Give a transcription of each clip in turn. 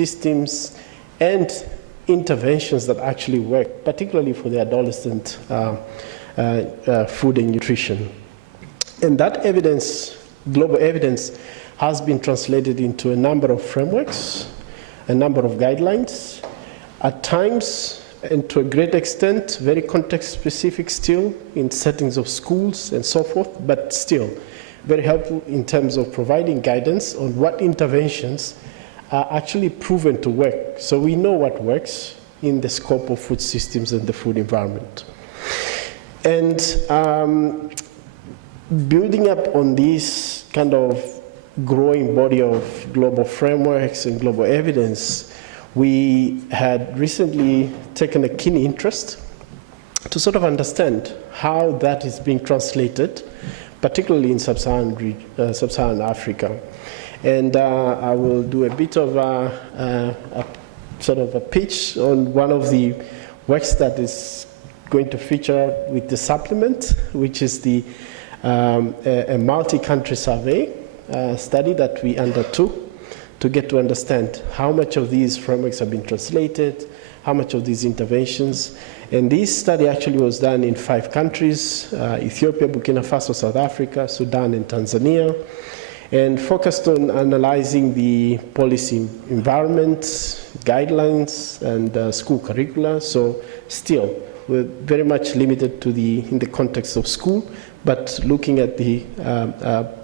systems, and interventions that actually work, particularly for the adolescent food and nutrition. And that evidence, global evidence, has been translated into a number of frameworks, a number of guidelines, at times, and to a great extent, very context-specific still in settings of schools and so forth, but still very helpful in terms of providing guidance on what interventions are actually proven to work. So we know what works in the scope of food systems and the food environment. And building up on this kind of growing body of global frameworks and global evidence, we had recently taken a keen interest to sort of understand how that is being translated, particularly in Sub-Saharan Africa. And I will do a bit of a sort of a pitch on one of the works that is going to feature with the supplement, which is the a multi-country survey study that we undertook to get to understand how much of these frameworks have been translated, how much of these interventions. And this study actually was done in 5 countries, Ethiopia, Burkina Faso, South Africa, Sudan, and Tanzania, and focused on analyzing the policy environment, guidelines, and school curricula. So still, we're very much limited to in the context of school, but looking at the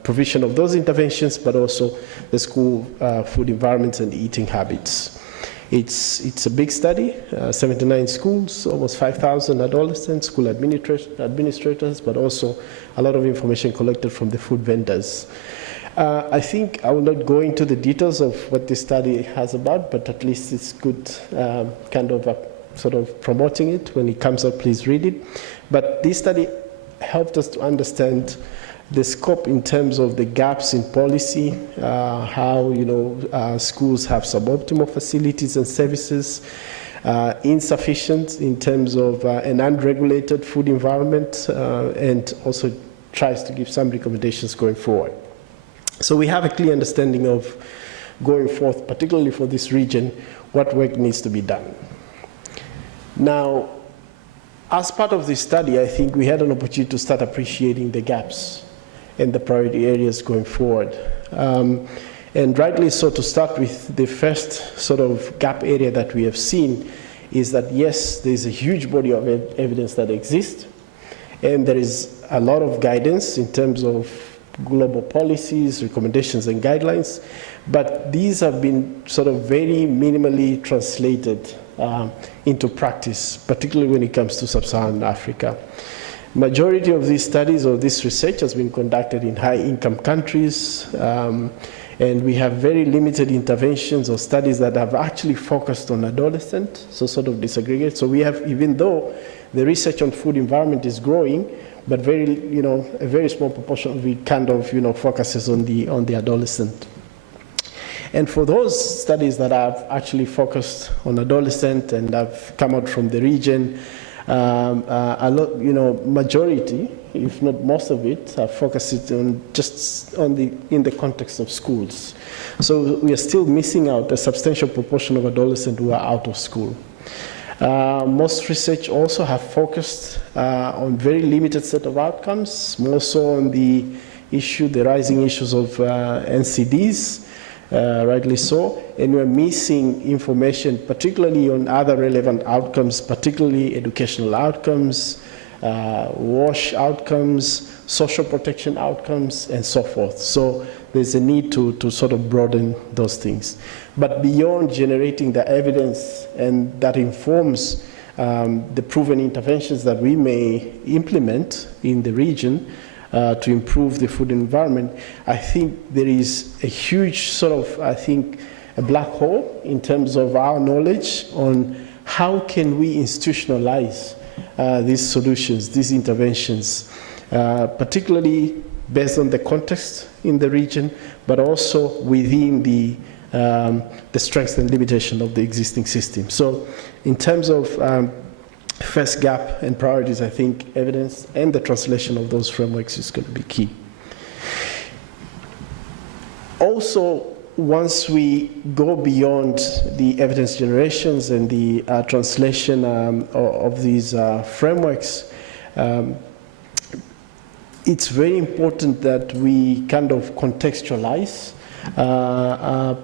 provision of those interventions, but also the school food environments and eating habits. It's a big study, 79 schools, almost 5,000 adolescents, school administrators, but also a lot of information collected from the food vendors. I think I will not go into the details of what this study has about, but at least it's good kind of sort of promoting it. When it comes out, please read it. But this study helped us to understand the scope in terms of the gaps in policy, how schools have suboptimal facilities and services, insufficient in terms of an unregulated food environment, and also tries to give some recommendations going forward. So we have a clear understanding of going forth, particularly for this region, what work needs to be done. Now, as part of this study, I think we had an opportunity to start appreciating the gaps and the priority areas going forward. And rightly so, to start with, the first sort of gap area that we have seen is that, yes, there's a huge body of evidence that exists, and there is a lot of guidance in terms of global policies, recommendations, and guidelines, but these have been sort of very minimally translated into practice, particularly when it comes to Sub-Saharan Africa. Majority of these studies or this research has been conducted in high-income countries, and we have very limited interventions or studies that have actually focused on adolescent, so sort of disaggregate. So we have, even though the research on food environment is growing, but a very small proportion of it kind of, focuses on the adolescent. And for those studies that have actually focused on adolescent and have come out from the region, a lot, majority, if not most of it, have focused on in the context of schools. So we are still missing out a substantial proportion of adolescents who are out of school. Most research also have focused on very limited set of outcomes, more so on the rising issues of NCDs, rightly so, and we're missing information, particularly on other relevant outcomes, particularly educational outcomes, WASH outcomes, social protection outcomes, and so forth. So there's a need to sort of broaden those things. But beyond generating the evidence and that informs the proven interventions that we may implement in the region to improve the food environment, I think there is a huge sort of, a black hole in terms of our knowledge on how can we institutionalize these solutions, these interventions, particularly based on the context in the region, but also within the strengths and limitation of the existing system. So in terms of first gap and priorities, I think evidence and the translation of those frameworks is going to be key. Also, once we go beyond the evidence generations and the translation of these frameworks, it's very important that we kind of contextualize,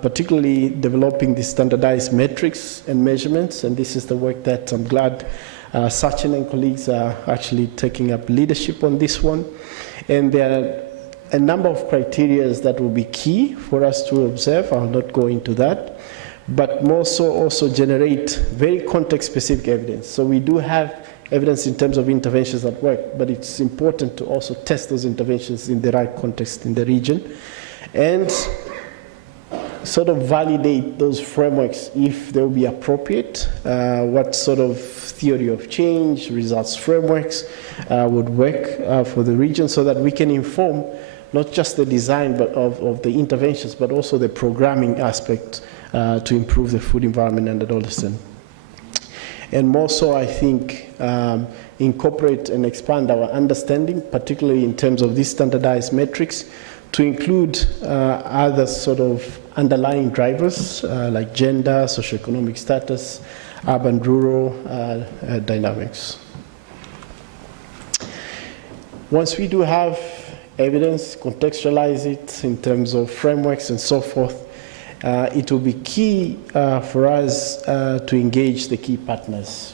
particularly developing the standardized metrics and measurements, and this is the work that I'm glad Sachin and colleagues are actually taking up leadership on this one. And there are a number of criteria that will be key for us to observe. I'll not go into that, but more so also generate very context-specific evidence. So we do have evidence in terms of interventions that work, but it's important to also test those interventions in the right context in the region and sort of validate those frameworks if they will be appropriate, what sort of theory of change, results frameworks would work for the region, so that we can inform not just the design of the interventions, but also the programming aspect to improve the food environment and adolescent. And more so, I think, incorporate and expand our understanding, particularly in terms of these standardized metrics, to include other sort of underlying drivers like gender, socioeconomic status, urban-rural dynamics. Once we do have evidence, contextualize it in terms of frameworks and so forth, it will be key for us to engage the key partners.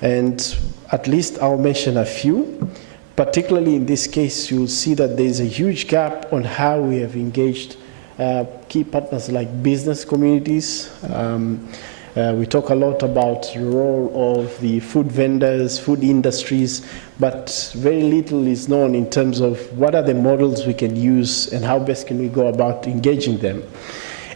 And at least I'll mention a few. Particularly in this case, you'll see that there's a huge gap on how we have engaged key partners like business communities. We talk a lot about the role of the food vendors, food industries, but very little is known in terms of what are the models we can use and how best can we go about engaging them.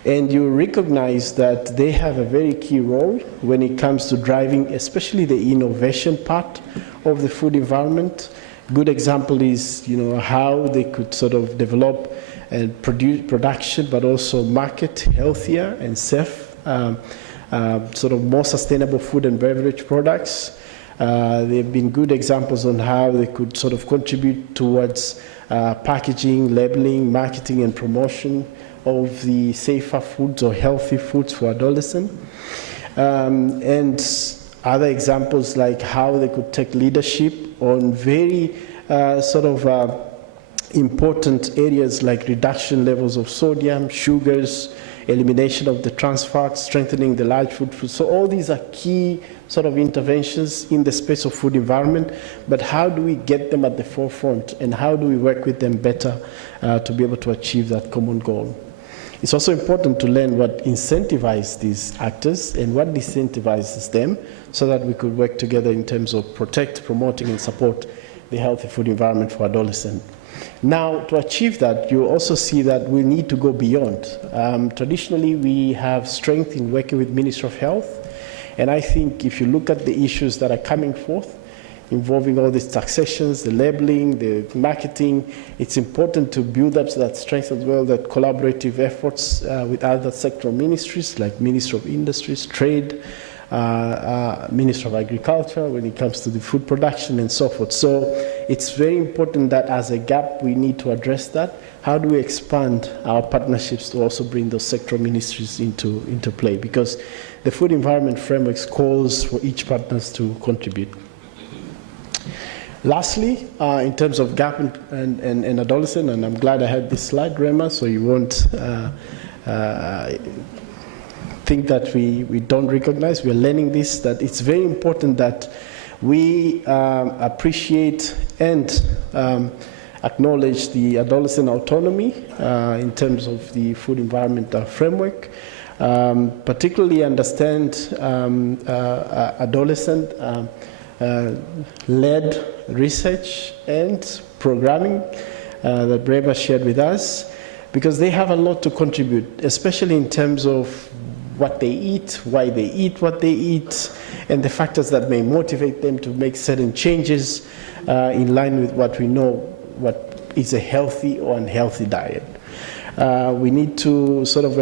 And you recognize that they have a very key role when it comes to driving, especially the innovation part of the food environment. Good example is, how they could sort of develop and production, but also market healthier and safe, sort of more sustainable food and beverage products. There have been good examples on how they could sort of contribute towards packaging, labeling, marketing, and promotion of the safer foods or healthy foods for adolescents. And other examples like how they could take leadership on very sort of important areas like reduction levels of sodium, sugars, elimination of the trans fats, strengthening the large food. So all these are key sort of interventions in the space of food environment, but how do we get them at the forefront and how do we work with them better to be able to achieve that common goal? It's also important to learn what incentivizes these actors and what disincentivizes them so that we could work together in terms of protect, promoting, and support the healthy food environment for adolescents. Now, to achieve that, you also see that we need to go beyond. Traditionally, we have strength in working with Ministry of Health, and I think if you look at the issues that are coming forth, involving all these taxations, the labeling, the marketing, it's important to build up that strength as well, that collaborative efforts with other sectoral ministries like Ministry of Industries, Trade, Ministry of Agriculture when it comes to the food production and so forth. So it's very important that as a gap we need to address that. How do we expand our partnerships to also bring those sectoral ministries into play? Because the food environment frameworks calls for each partners to contribute. Lastly, in terms of gap and adolescent, and I'm glad I had this slide, Rema, so you won't think that we don't recognize, we're learning this, that it's very important that we appreciate and acknowledge the adolescent autonomy in terms of the food environment framework, particularly understand adolescent led research and programming that Breva shared with us, because they have a lot to contribute, especially in terms of what they eat, why they eat what they eat, and the factors that may motivate them to make certain changes in line with what we know, what is a healthy or unhealthy diet. We need to sort of,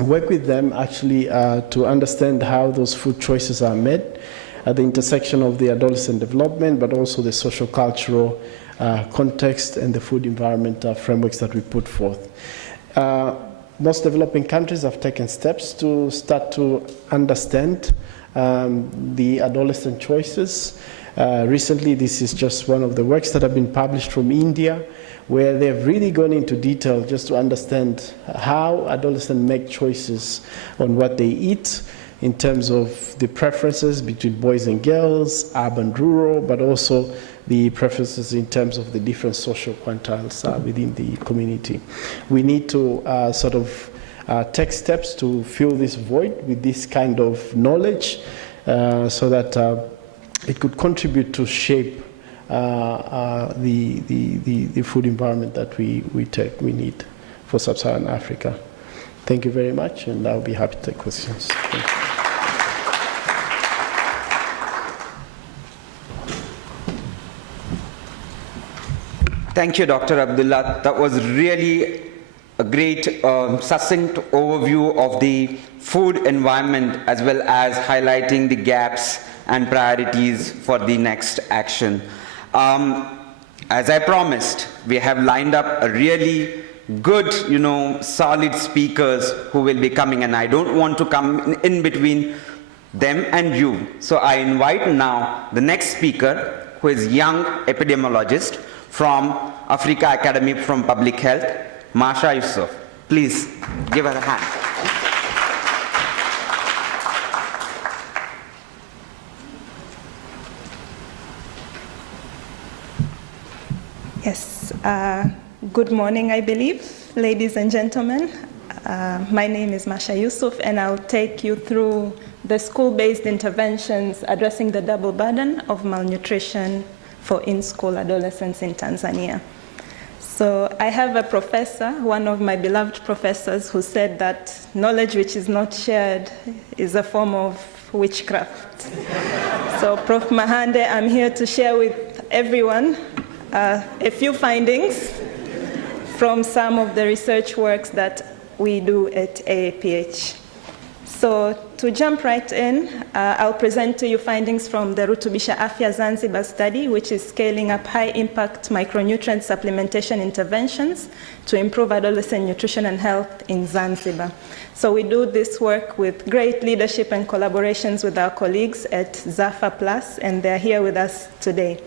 work with them actually to understand how those food choices are made at the intersection of the adolescent development, but also the social cultural context and the food environment frameworks that we put forth. most developing countries have taken steps to start to understand the adolescent choices. Recently, this is just one of the works that have been published from India, where they've really gone into detail just to understand how adolescents make choices on what they eat in terms of the preferences between boys and girls, urban, rural, but also the preferences in terms of the different social quantiles within the community. We need to take steps to fill this void with this kind of knowledge so that it could contribute to shape the food environment that we need for Sub-Saharan Africa. Thank you very much, and I'll be happy to take questions. Thank you, Dr. Abdullah. That was really a great, succinct overview of the food environment, as well as highlighting the gaps and priorities for the next action. As I promised, we have lined up a really good, solid speakers who will be coming, and I don't want to come in between them and you. So I invite now the next speaker, who is young epidemiologist from Africa Academy from Public Health, Masha Yusuf. Please give her a hand. Yes, good morning, I believe, ladies and gentlemen. My name is Masha Yusuf, and I'll take you through the school-based interventions addressing the double burden of malnutrition for in-school adolescents in Tanzania. So I have a professor, one of my beloved professors, who said that knowledge which is not shared is a form of witchcraft. So Prof. Mahande, I'm here to share with everyone a few findings from some of the research works that we do at AAPH. So to jump right in, I'll present to you findings from the Rutubisha Afya Zanzibar study, which is scaling up high-impact micronutrient supplementation interventions to improve adolescent nutrition and health in Zanzibar. So we do this work with great leadership and collaborations with our colleagues at Zafa Plus, and they're here with us today.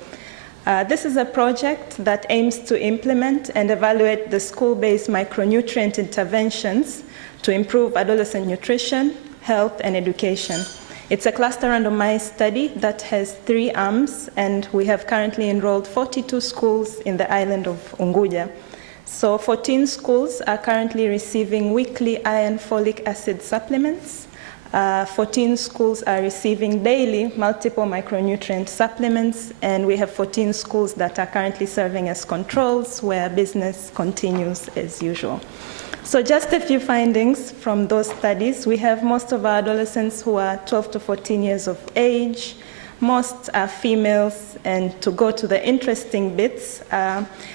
This is a project that aims to implement and evaluate the school-based micronutrient interventions to improve adolescent nutrition, health, and education. It's a cluster randomized study that has 3 arms, and we have currently enrolled 42 schools in the island of Unguja. So 14 schools are currently receiving weekly iron folic acid supplements. 14 schools are receiving daily multiple micronutrient supplements, and we have 14 schools that are currently serving as controls where business continues as usual. So just a few findings from those studies. We have most of our adolescents who are 12 to 14 years of age. Most are females, and to go to the interesting bits,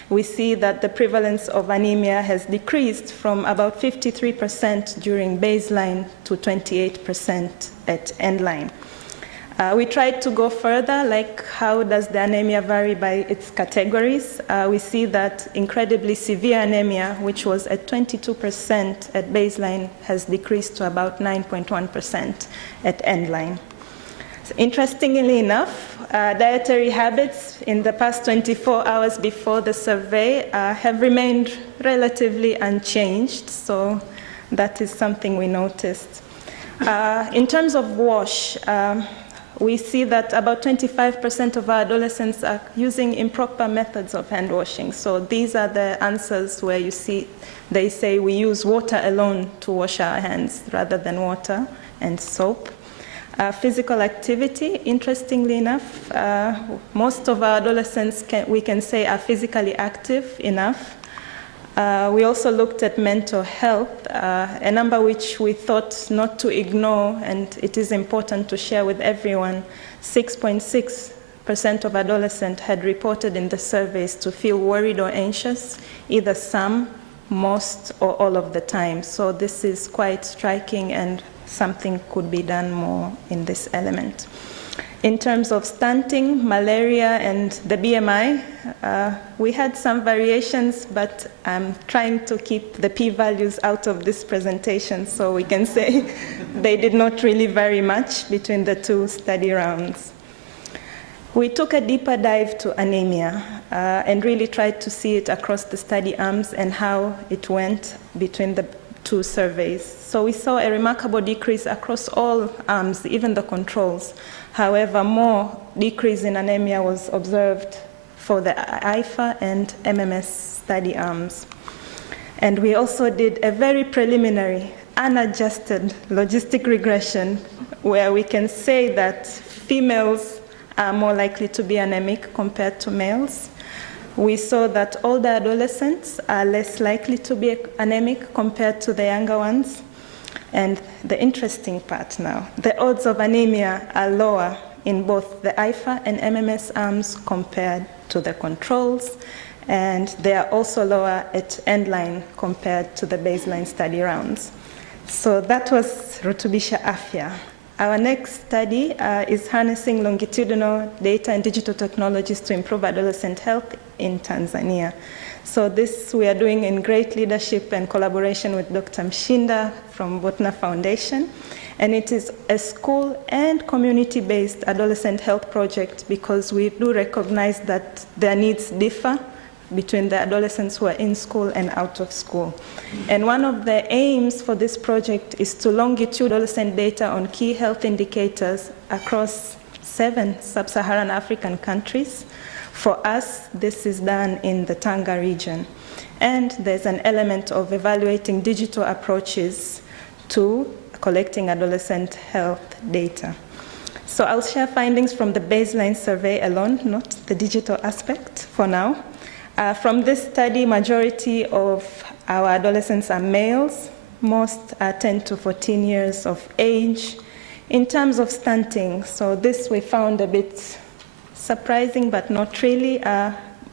we see that the prevalence of anemia has decreased from about 53% during baseline to 28% at endline. We tried to go further, like how does the anemia vary by its categories? We see that incredibly severe anemia, which was at 22% at baseline, has decreased to about 9.1% at endline. So interestingly enough, dietary habits in the past 24 hours before the survey have remained relatively unchanged, so that is something we noticed. In terms of wash, we see that about 25% of our adolescents are using improper methods of hand washing. So these are the answers where you see they say we use water alone to wash our hands rather than water and soap. Physical activity, interestingly enough, most of our adolescents we can say are physically active enough. We also looked at mental health, a number which we thought not to ignore, and it is important to share with everyone. 6.6% of adolescents had reported in the surveys to feel worried or anxious, either some, most, or all of the time. So this is quite striking, and something could be done more in this element. In terms of stunting, malaria, and the BMI, we had some variations, but I'm trying to keep the p-values out of this presentation, so we can say they did not really vary much between the two study rounds. We took a deeper dive to anemia and really tried to see it across the study arms and how it went between the two surveys. So we saw a remarkable decrease across all arms, even the controls. However, more decrease in anemia was observed for the IFA and MMS study arms. And we also did a very preliminary, unadjusted logistic regression where we can say that females are more likely to be anemic compared to males. We saw that older adolescents are less likely to be anemic compared to the younger ones. And the interesting part now, the odds of anemia are lower in both the IFA and MMS arms compared to the controls, and they are also lower at endline compared to the baseline study rounds. So that was Rutubisha Afya. Our next study is harnessing longitudinal data and digital technologies to improve adolescent health in Tanzania. So this we are doing in great leadership and collaboration with Dr. Mshinda from Botna Foundation. And it is a school and community-based adolescent health project because we do recognize that their needs differ between the adolescents who are in school and out of school. And one of the aims for this project is to longitudinal adolescent data on key health indicators across 7 Sub-Saharan African countries. For us, this is done in the Tanga region. And there's an element of evaluating digital approaches to collecting adolescent health data. So I'll share findings from the baseline survey alone, not the digital aspect for now. From this study, majority of our adolescents are males. Most are 10 to 14 years of age. In terms of stunting, so this we found a bit surprising, but not really.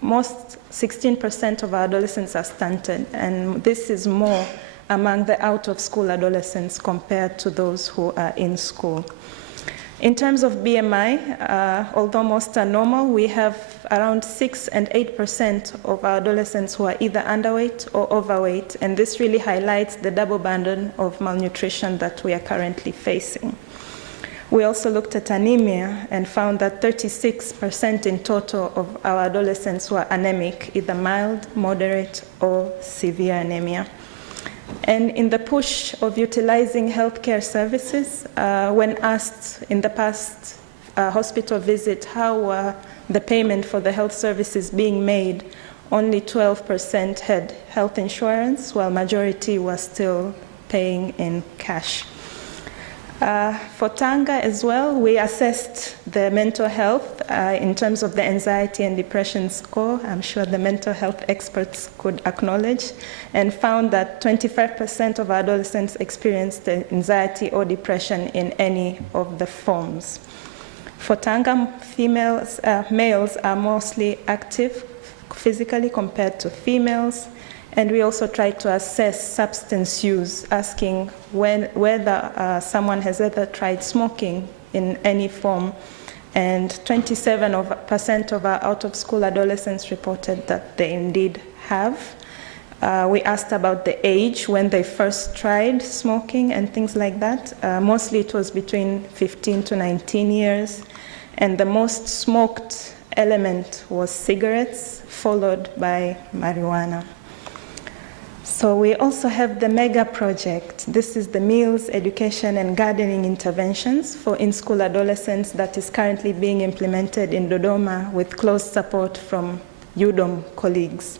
Most 16% of our adolescents are stunted, and this is more among the out-of-school adolescents compared to those who are in school. In terms of BMI, although most are normal, we have around 6 and 8% of our adolescents who are either underweight or overweight, and this really highlights the double burden of malnutrition that we are currently facing. We also looked at anemia and found that 36% in total of our adolescents were anemic, either mild, moderate, or severe anemia. And in the push of utilizing healthcare services, when asked in the past hospital visit how were the payment for the health services being made, only 12% had health insurance, while majority was still paying in cash. For Tanga as well, we assessed the mental health in terms of the anxiety and depression score. I'm sure the mental health experts could acknowledge, and found that 25% of adolescents experienced anxiety or depression in any of the forms. For Tanga, males are mostly active physically compared to females. And we also try to assess substance use, asking whether someone has ever tried smoking in any form. And 27% of our out-of-school adolescents reported that they indeed have. We asked about the age when they first tried smoking and things like that. Mostly it was between 15 to 19 years. And the most smoked element was cigarettes, followed by marijuana. So we also have the MEGA project. This is the Meals, Education, and Gardening Interventions for in-school adolescents that is currently being implemented in Dodoma with close support from UDOM colleagues.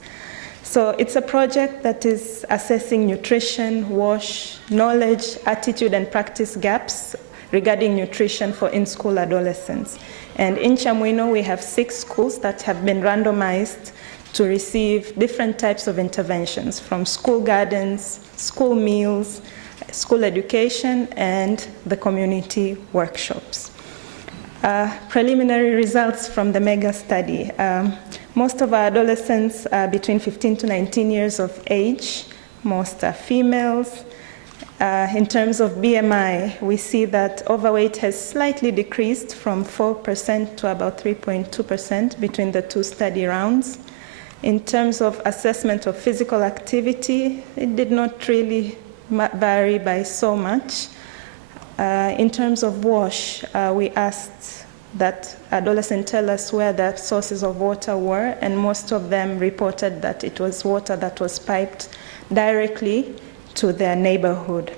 So it's a project that is assessing nutrition, WASH, knowledge, attitude, and practice gaps regarding nutrition for in-school adolescents. And in Chamwino, we have 6 schools that have been randomized to receive different types of interventions, from school gardens, school meals, school education, and the community workshops. Preliminary results from the MEGA study. Most of our adolescents are between 15 to 19 years of age. Most are females. In terms of BMI, we see that overweight has slightly decreased from 4% to about 3.2% between the two study rounds. In terms of assessment of physical activity, it did not really vary by so much. In terms of wash, we asked that adolescents tell us where their sources of water were, and most of them reported that it was water that was piped directly to their neighborhood.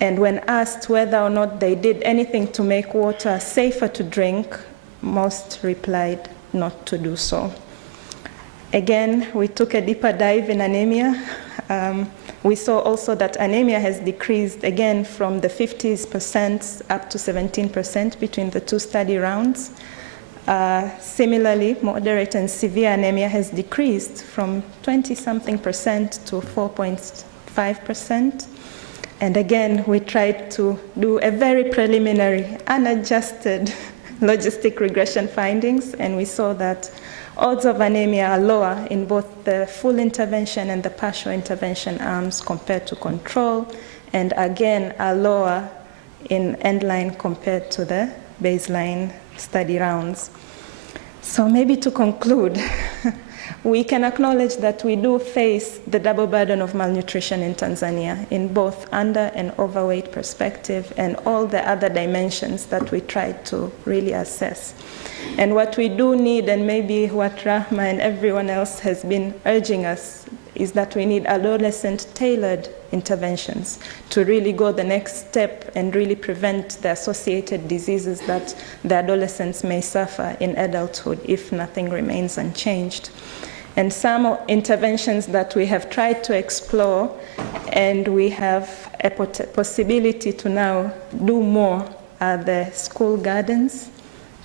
And when asked whether or not they did anything to make water safer to drink, most replied not to do so. Again, we took a deeper dive in anemia. We saw also that anemia has decreased again from the 50% up to 17% between the two study rounds. Similarly, moderate and severe anemia has decreased from 20-something% to 4.5%. And again, we tried to do a very preliminary, unadjusted logistic regression findings, and we saw that odds of anemia are lower in both the full intervention and the partial intervention arms compared to control, and again are lower in endline compared to the baseline study rounds. So maybe to conclude, we can acknowledge that we do face the double burden of malnutrition in Tanzania in both under and overweight perspective and all the other dimensions that we tried to really assess. And what we do need, and maybe what Rahma and everyone else has been urging us, is that we need adolescent-tailored interventions to really go the next step and really prevent the associated diseases that the adolescents may suffer in adulthood if nothing remains unchanged. And some interventions that we have tried to explore, and we have a possibility to now do more, are the school gardens,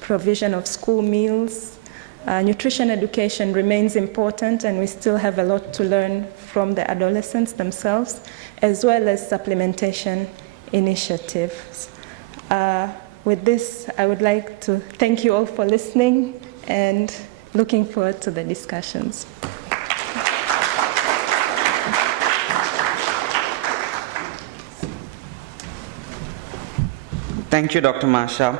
provision of school meals. Nutrition education remains important, and we still have a lot to learn from the adolescents themselves, as well as supplementation initiatives. With this, I would like to thank you all for listening and looking forward to the discussions. Thank you, Dr. Masha.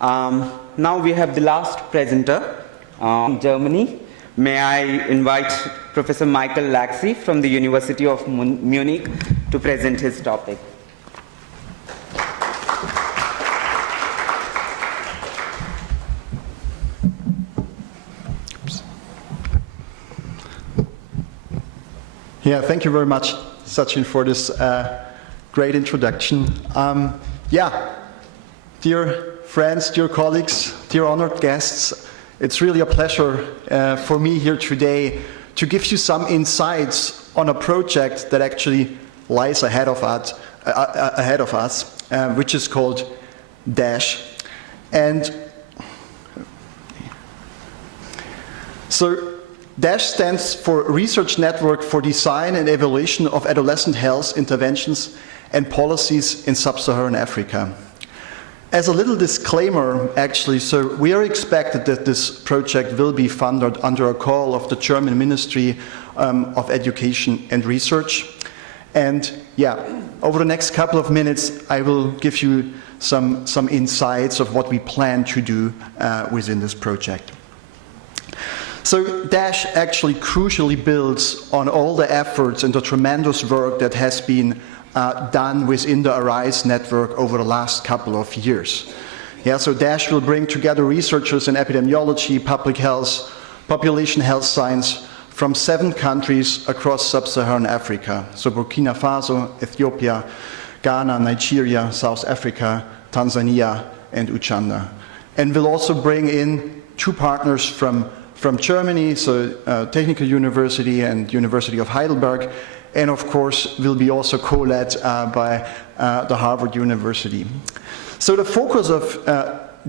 Now we have the last presenter from Germany. May I invite Professor Michael Laxey from the University of Munich to present his topic. Yeah, thank you very much, Sachin, for this great introduction. Dear friends, dear colleagues, dear honored guests, it's really a pleasure for me here today to give you some insights on a project that actually lies ahead of us, which is called DASH. And so DASH stands for Research Network for Design and Evaluation of Adolescent Health Interventions and Policies in Sub-Saharan Africa. As a little disclaimer, actually, so we are expected that this project will be funded under a call of the German Ministry of Education and Research. And over the next couple of minutes, I will give you some insights of what we plan to do within this project. So DASH actually crucially builds on all the efforts and the tremendous work that has been done within the ARISE network over the last couple of years. So DASH will bring together researchers in epidemiology, public health, population health science from 7 countries across Sub-Saharan Africa. So Burkina Faso, Ethiopia, Ghana, Nigeria, South Africa, Tanzania, and Uganda. And we'll also bring in 2 partners from Germany, so Technical University and University of Heidelberg, and of course will be also co-led by the Harvard University. So the focus of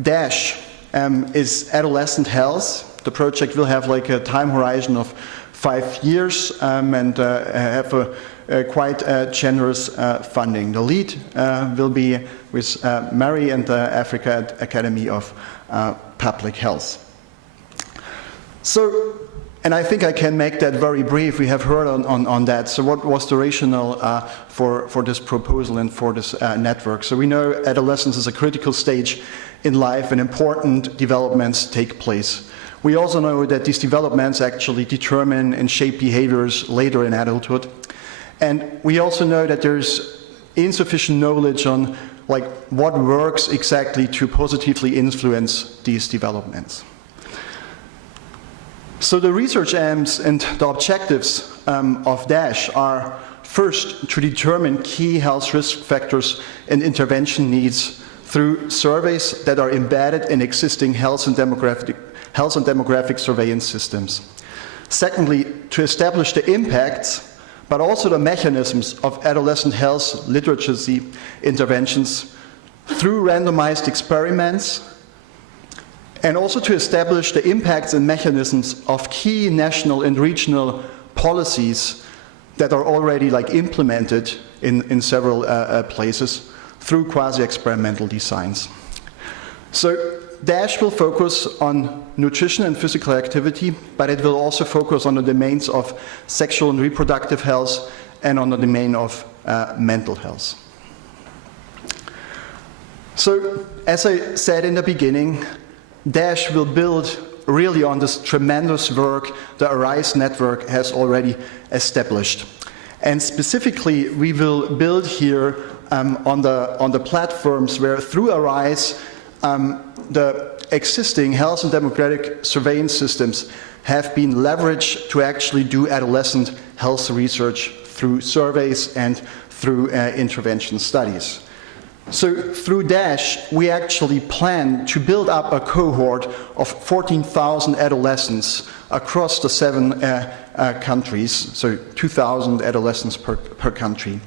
DASH is adolescent health. The project will have like a time horizon of 5 years and have a quite generous funding. The lead will be with Mary and the Africa Academy of Public Health. So And I think I can make that very brief. We have heard on that. So what was the rationale for this proposal and for this network? So we know adolescence is a critical stage in life and important developments take place. We also know that these developments actually determine and shape behaviors later in adulthood. And we also know that there's insufficient knowledge on what works exactly to positively influence these developments. So the research aims and the objectives of DASH are first to determine key health risk factors and intervention needs through surveys that are embedded in existing health and demographic surveillance systems. Secondly, to establish the impacts, but also the mechanisms of adolescent health literacy interventions through randomized experiments, and also to establish the impacts and mechanisms of key national and regional policies that are already implemented in several places through quasi-experimental designs. So DASH will focus on nutrition and physical activity, but it will also focus on the domains of sexual and reproductive health and on the domain of mental health. So, as I said in the beginning, DASH will build really on this tremendous work the ARISE network has already established. And specifically, we will build here on the platforms where through ARISE, the existing health and demographic surveillance systems have been leveraged to actually do adolescent health research through surveys and through intervention studies. So through DASH, we actually plan to build up a cohort of 14,000 adolescents across the 7 countries, so 2,000 adolescents per country,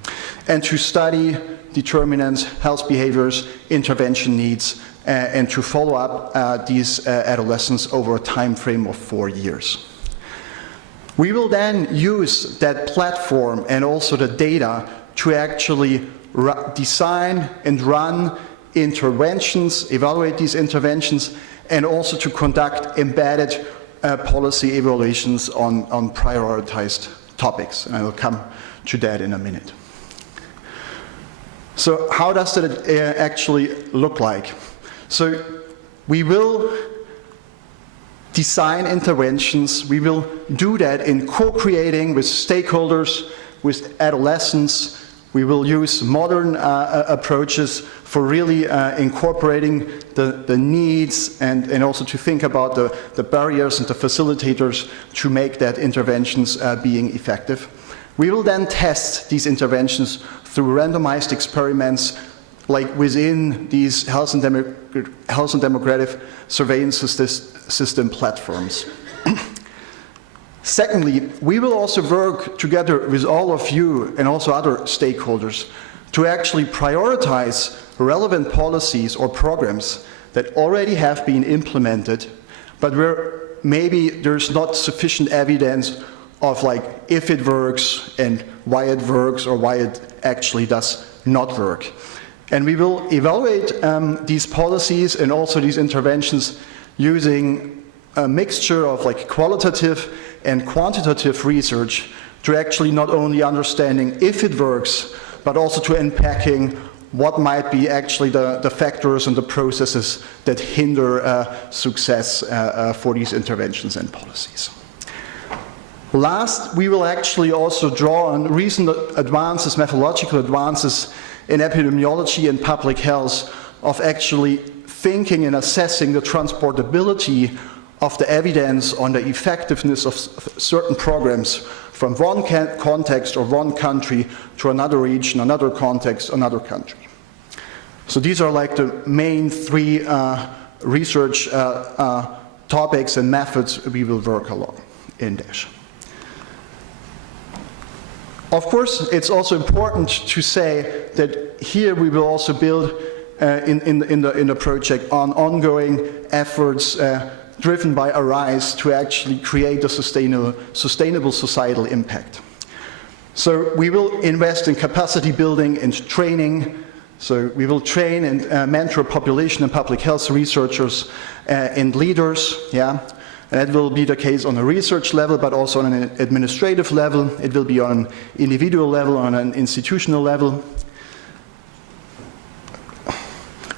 and to study determinants, health behaviors, intervention needs, and to follow up these adolescents over a time frame of 4 years. We will then use that platform and also the data to actually design and run interventions, evaluate these interventions, and also to conduct embedded policy evaluations on prioritized topics. And I will come to that in a minute. So how does that actually look like? So we will design interventions. We will do that in co-creating with stakeholders, with adolescents. We will use modern approaches for really incorporating the needs and also to think about the barriers and the facilitators to make that interventions being effective. We will then test these interventions through randomized experiments within these health and demographic surveillance system platforms. Secondly, we will also work together with all of you and also other stakeholders to actually prioritize relevant policies or programs that already have been implemented, but where maybe there's not sufficient evidence of if it works and why it works or why it actually does not work. And we will evaluate these policies and also these interventions using a mixture of qualitative and quantitative research to actually not only understanding if it works, but also to unpacking what might be actually the factors and the processes that hinder success for these interventions and policies. Last, we will actually also draw on recent advances, methodological advances in epidemiology and public health of actually thinking and assessing the transportability of the evidence on the effectiveness of certain programs from one context or one country to another region, another context, another country. So these are the main 3 research topics and methods we will work along in DASH. Of course, it's also important to say that here we will also build in the project on ongoing efforts driven by ARISE to actually create a sustainable societal impact. So we will invest in capacity building and training. So we will train and mentor population and public health researchers and leaders, And that will be the case on a research level, but also on an administrative level. It will be on an individual level, on an institutional level.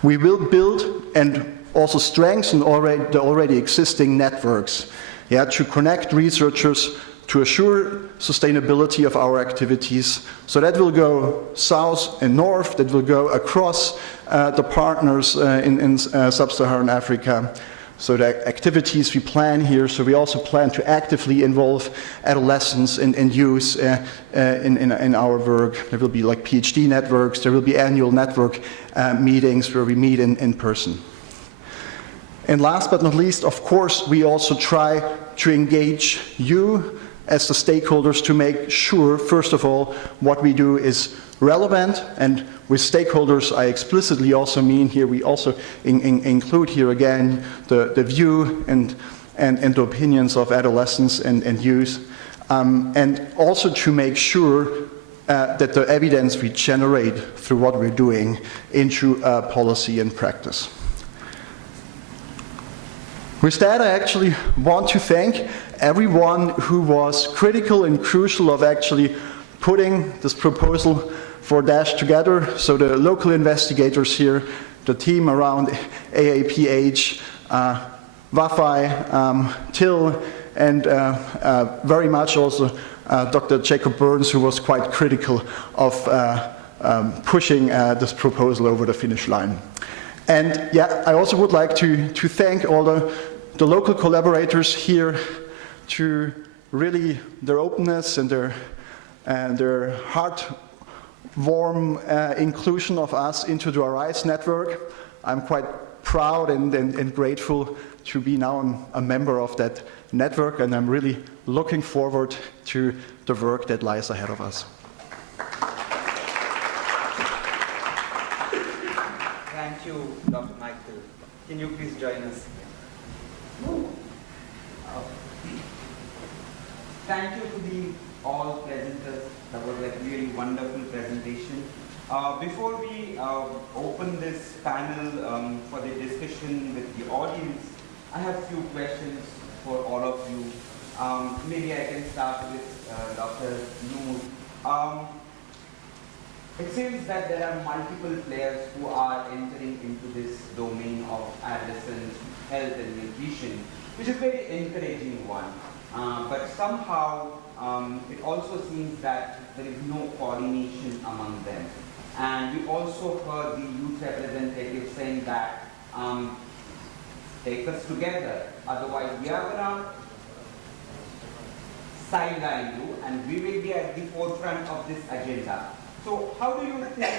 We will build and also strengthen the already existing networks, to connect researchers, to assure sustainability of our activities. So that will go south and north, that will go across the partners in Sub-Saharan Africa. So the activities we plan here, so we also plan to actively involve adolescents and youth in our work. There will be like PhD networks, there will be annual network meetings where we meet in person. And last but not least, of course, we also try to engage you as the stakeholders to make sure, first of all, what we do is relevant. And with stakeholders, I explicitly also mean here, we also include here again the view and the opinions of adolescents and youth. And also to make sure that the evidence we generate through what we're doing into policy and practice. With that, I actually want to thank everyone who was critical and crucial of actually putting this proposal for DASH together. So the local investigators here, the team around AAPH, WAFI, TIL, and very much also Dr. Jacob Burns, who was quite critical of pushing this proposal over the finish line. And yeah, I also would like to thank all the local collaborators here to really their openness and their heart-warm inclusion of us into the ARISE network. I'm quite proud and grateful to be now a member of that network, and I'm really looking forward to the work that lies ahead of us. Thank you, Dr. Michael. Can you please join us? Thank you to all presenters. That was a really wonderful presentation. Before we open this panel for the discussion with the audience, I have a few questions for all of you. Maybe I can start with Dr. Noor. It seems that there are multiple players who are entering into this domain of adolescent health and nutrition, which is a very encouraging one. But somehow it also seems that there is no coordination among them. And we also heard the youth representative saying that take us together, otherwise we are going to sideline you and we will be at the forefront of this agenda. So how do you think,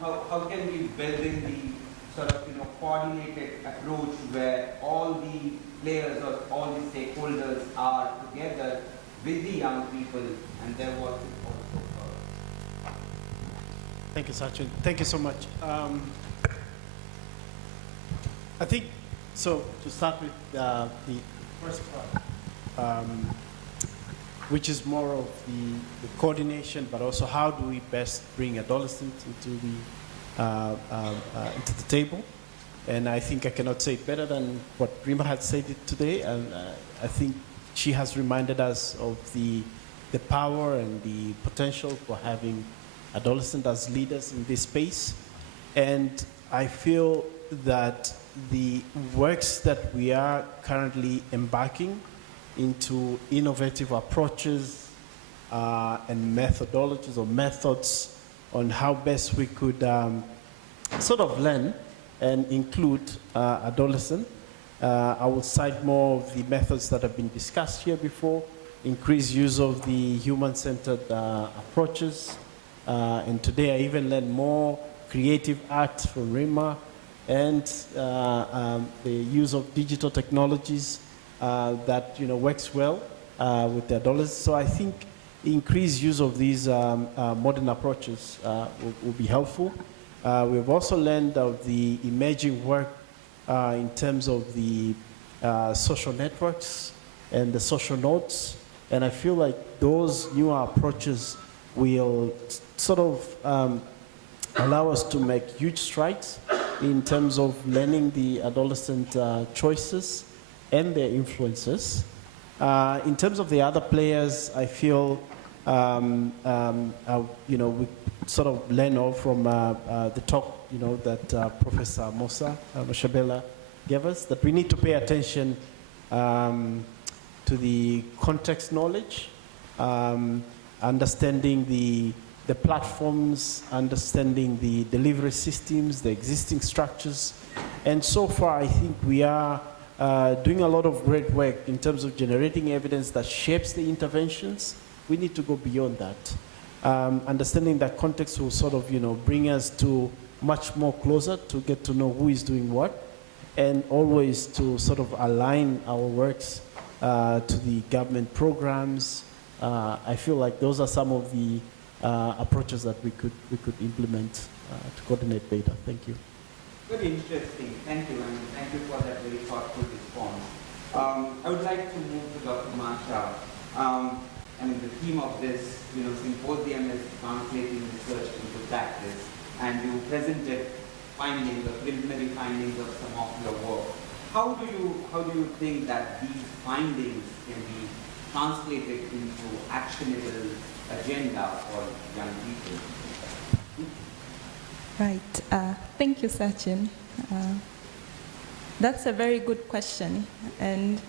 how can we build in the sort of, coordinated approach where all the players or all the stakeholders are together with the young people and their work is also heard? Thank you, Sachin. Thank you so much. I think, so to start with the first part, which is more of the coordination, but also how do we best bring adolescents into the table. And I think I cannot say it better than what Rima had said it today. And I think she has reminded us of the power and the potential for having adolescents as leaders in this space. And I feel that the works that we are currently embarking into innovative approaches and methodologies or methods on how best we could sort of learn and include adolescents. I will cite more of the methods that have been discussed here before, increased use of the human-centered approaches. And today I even learned more creative art from Rima and the use of digital technologies that works well with the adolescents. So I think increased use of these modern approaches will be helpful. We've also learned of the emerging work in terms of the social networks and the social nodes. And I feel like those newer approaches will sort of allow us to make huge strides in terms of learning the adolescent choices and their influences. In terms of the other players, I feel we sort of learn all from the talk that Professor Musa Mashabela gave us, that we need to pay attention to the context knowledge, understanding the platforms, understanding the delivery systems, the existing structures. And so far, I think we are doing a lot of great work in terms of generating evidence that shapes the interventions. We need to go beyond that. Understanding that context will sort of, bring us to much more closer to get to know who is doing what, and always to sort of align our works to the government programs. I feel like those are some of the approaches that we could implement to coordinate data. Thank you. Very interesting. Thank you, and thank you for that very thoughtful response. I would like to move to Dr. Masha. The theme of this, symposium is translating research into practice, and you presented findings, or preliminary findings of some of your work. How do you think that these findings can be translated into actionable agenda for young people? Right. Thank you, Sachin. That's a very good question, and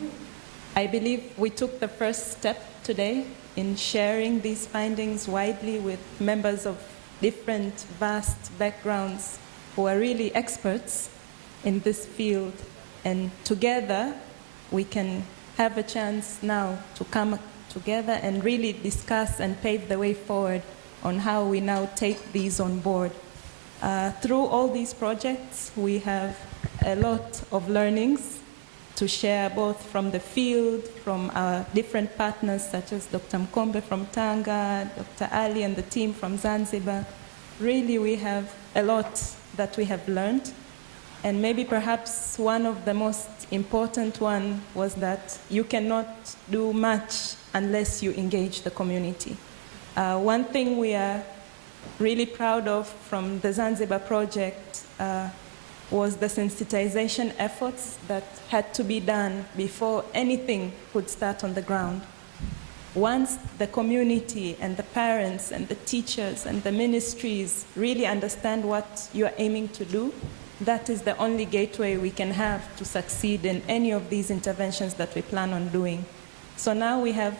I believe we took the first step today in sharing these findings widely with members of different vast backgrounds who are really experts in this field, and together we can have a chance now to come together and really discuss and pave the way forward on how we now take these on board. Through all these projects, we have a lot of learnings to share, both from the field, from our different partners such as Dr. Mkombe from Tanga, Dr. Ali and the team from Zanzibar. Really, we have a lot that we have learned. And maybe perhaps one of the most important one was that you cannot do much unless you engage the community. One thing we are really proud of from the Zanzibar project was the sensitization efforts that had to be done before anything could start on the ground. Once the community and the parents and the teachers and the ministries really understand what you are aiming to do, that is the only gateway we can have to succeed in any of these interventions that we plan on doing. So now we have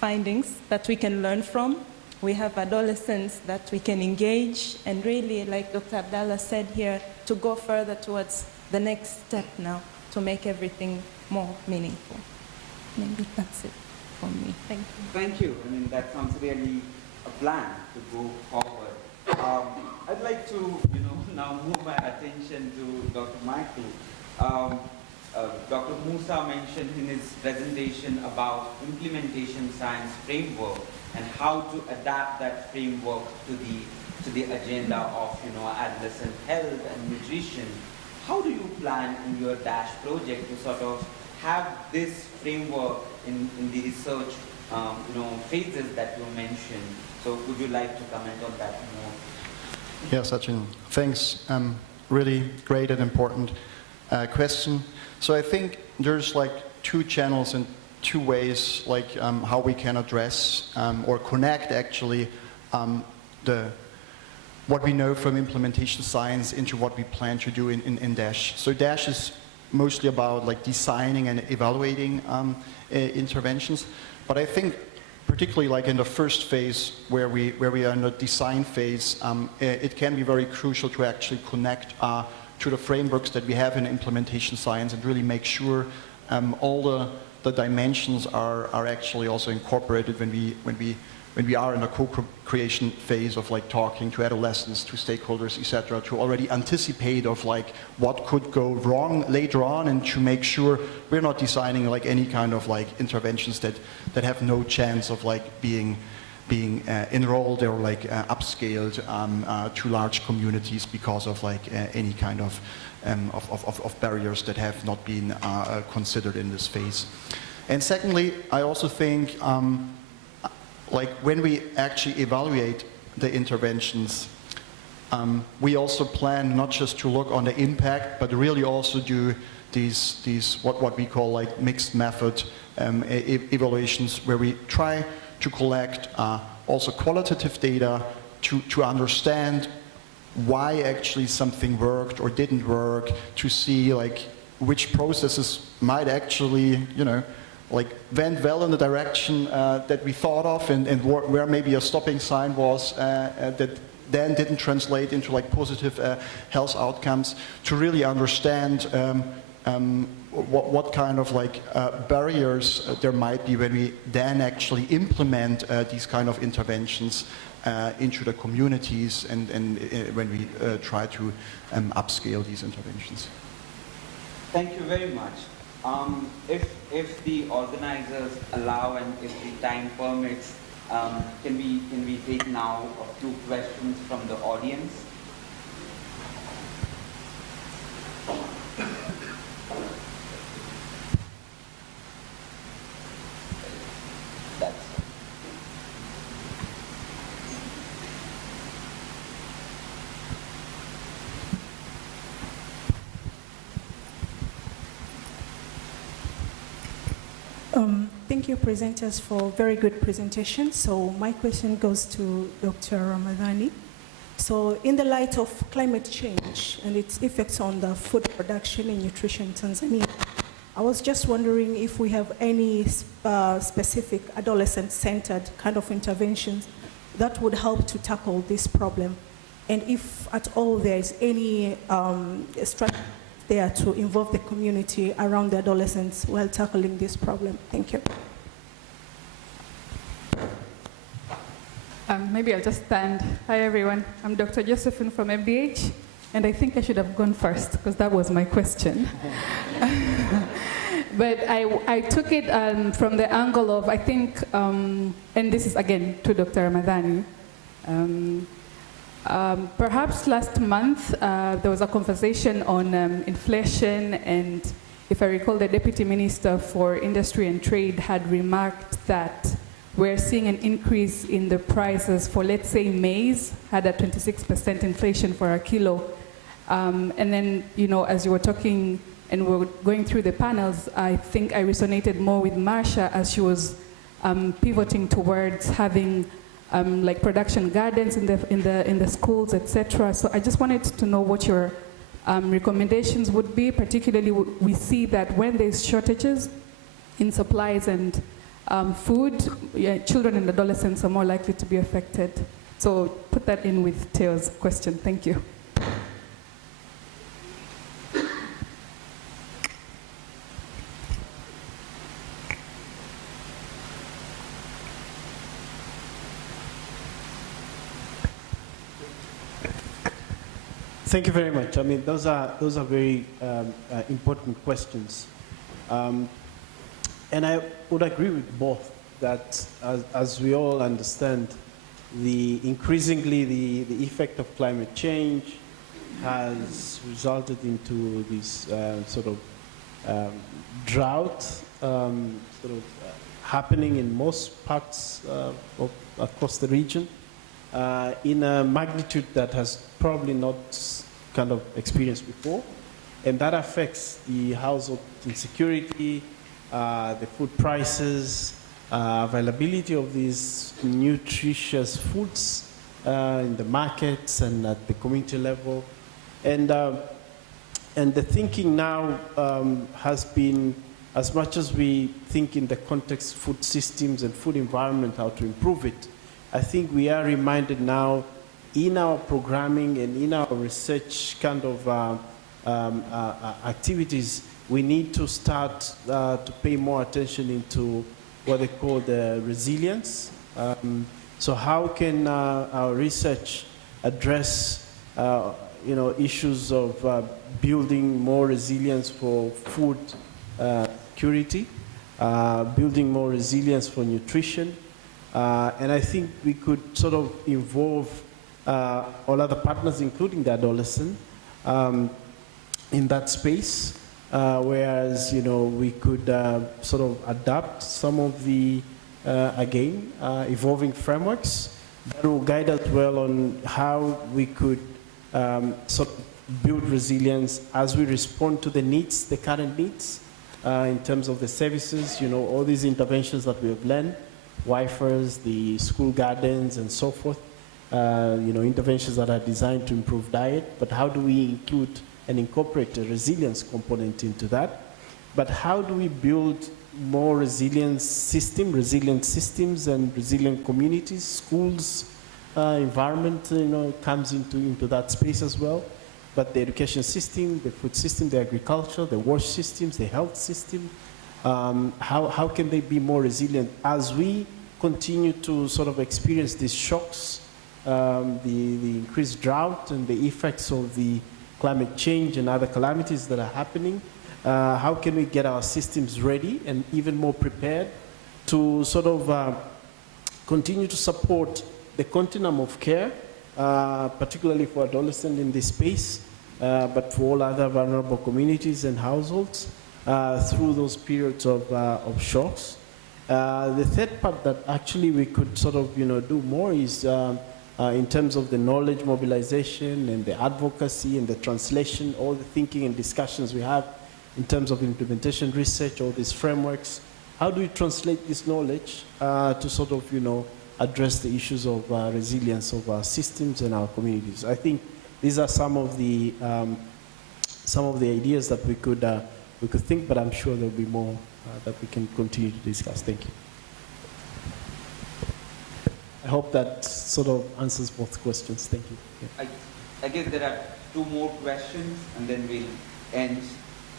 findings that we can learn from. We have adolescents that we can engage, and really, like Dr. Abdallah said here, to go further towards the next step now to make everything more meaningful. Maybe that's it for me. Thank you. Thank you. That sounds really a plan to go forward. I'd like to, now move my attention to Dr. Michael. Dr. Musa mentioned in his presentation about implementation science framework and how to adapt that framework to the agenda of adolescent health and nutrition. How do you plan in your DASH project to sort of have this framework in the research phases that you mentioned? So would you like to comment on that more? Yeah, Sachin, thanks. Really great and important question. So I think there's like two channels and two ways how we can address or connect actually what we know from implementation science into what we plan to do in DASH. So DASH is mostly about designing and evaluating interventions, but I think particularly in the first phase where we are in the design phase, it can be very crucial to actually connect to the frameworks that we have in implementation science and really make sure all the dimensions are actually also incorporated when we are in a co-creation phase of talking to adolescents, to stakeholders, etc., to already anticipate of what could go wrong later on, and to make sure we're not designing any kind of interventions that have no chance of being enrolled or upscaled to large communities because of any kind of barriers that have not been considered in this phase. And secondly, I also think when we actually evaluate the interventions, we also plan not just to look on the impact, but really also do these what we call like mixed method evaluations, where we try to collect also qualitative data to understand why actually something worked or didn't work, to see like which processes might actually, you know, like went well in the direction that we thought of, and where maybe a stopping sign was that then didn't translate into like positive health outcomes, to really understand what kind of like barriers there might be when we then actually implement these kind of interventions into the communities, and when we try to upscale these interventions. Thank you very much. If the organizers allow and if the time permits, can we take now a few questions from the audience? Thank you, presenters, for very good presentation. So my question goes to Dr. Ramadhani. So in the light of climate change and its effects on the food production and nutrition in Tanzania, I was just wondering if we have any specific adolescent-centered kind of interventions that would help to tackle this problem, and if at all there is any strategy there to involve the community around the adolescents while tackling this problem. Thank you. Maybe I'll just stand. Hi everyone, I'm Dr. Josephine from MDH, and I think I should have gone first because that was my question. But I took it from the angle of, I think, and this is again to Dr. Ramadhani. Perhaps last month there was a conversation on inflation, and if I recall, the Deputy Minister for Industry and Trade had remarked that we're seeing an increase in the prices for, let's say, maize, had a 26% inflation for a kilo. And then, you know, as you were talking and we were going through the panels, I think I resonated more with Marsha as she was pivoting towards having like production gardens in the schools, etc. So I just wanted to know what your recommendations would be. Particularly, we see that when there's shortages in supplies and food, children and adolescents are more likely to be affected. So put that in with Theo's question. Thank you. Thank you very much. I mean, those are very important questions, and I would agree with both that, as we all understand, increasingly the effect of climate change has resulted into this sort of drought happening in most parts across the region. In a magnitude that has probably not kind of experienced before, and that affects the household insecurity, the food prices, availability of these nutritious foods in the markets and at the community level, and the thinking now has been, as much as we think in the context of food systems and food environment how to improve it, I think we are reminded now in our programming and in our research kind of activities, we need to start to pay more attention into what they call the resilience. So how can our research address issues of building more resilience for food security, building more resilience for nutrition, and I think we could sort of involve all other partners, including the adolescent, in that space, whereas, we could sort of adapt some of the, evolving frameworks that will guide us well on how we could sort of build resilience as we respond to the needs, the current needs, in terms of the services, all these interventions that we have learned, Wi-Fi's, the school gardens, and so forth, interventions that are designed to improve diet, but how do we include and incorporate a resilience component into that? But how do we build more resilient systems and resilient communities, schools, environment, comes into that space as well. But the education system, the food system, the agriculture, the wash systems, the health system, how can they be more resilient as we continue to sort of experience these shocks, the increased drought and the effects of the climate change and other calamities that are happening? How can we get our systems ready and even more prepared to sort of continue to support the continuum of care, particularly for adolescents in this space, but for all other vulnerable communities and households through those periods of shocks. The third part that actually we could sort of do more is in terms of the knowledge mobilization and the advocacy and the translation, all the thinking and discussions we have in terms of implementation research, all these frameworks. How do we translate this knowledge to sort of address the issues of resilience of our systems and our communities? I think these are some of the ideas that we could think, but I'm sure there'll be more that we can continue to discuss. Thank you. I hope that sort of answers both questions. Thank you. Yeah. I guess there are two more questions, and then we'll end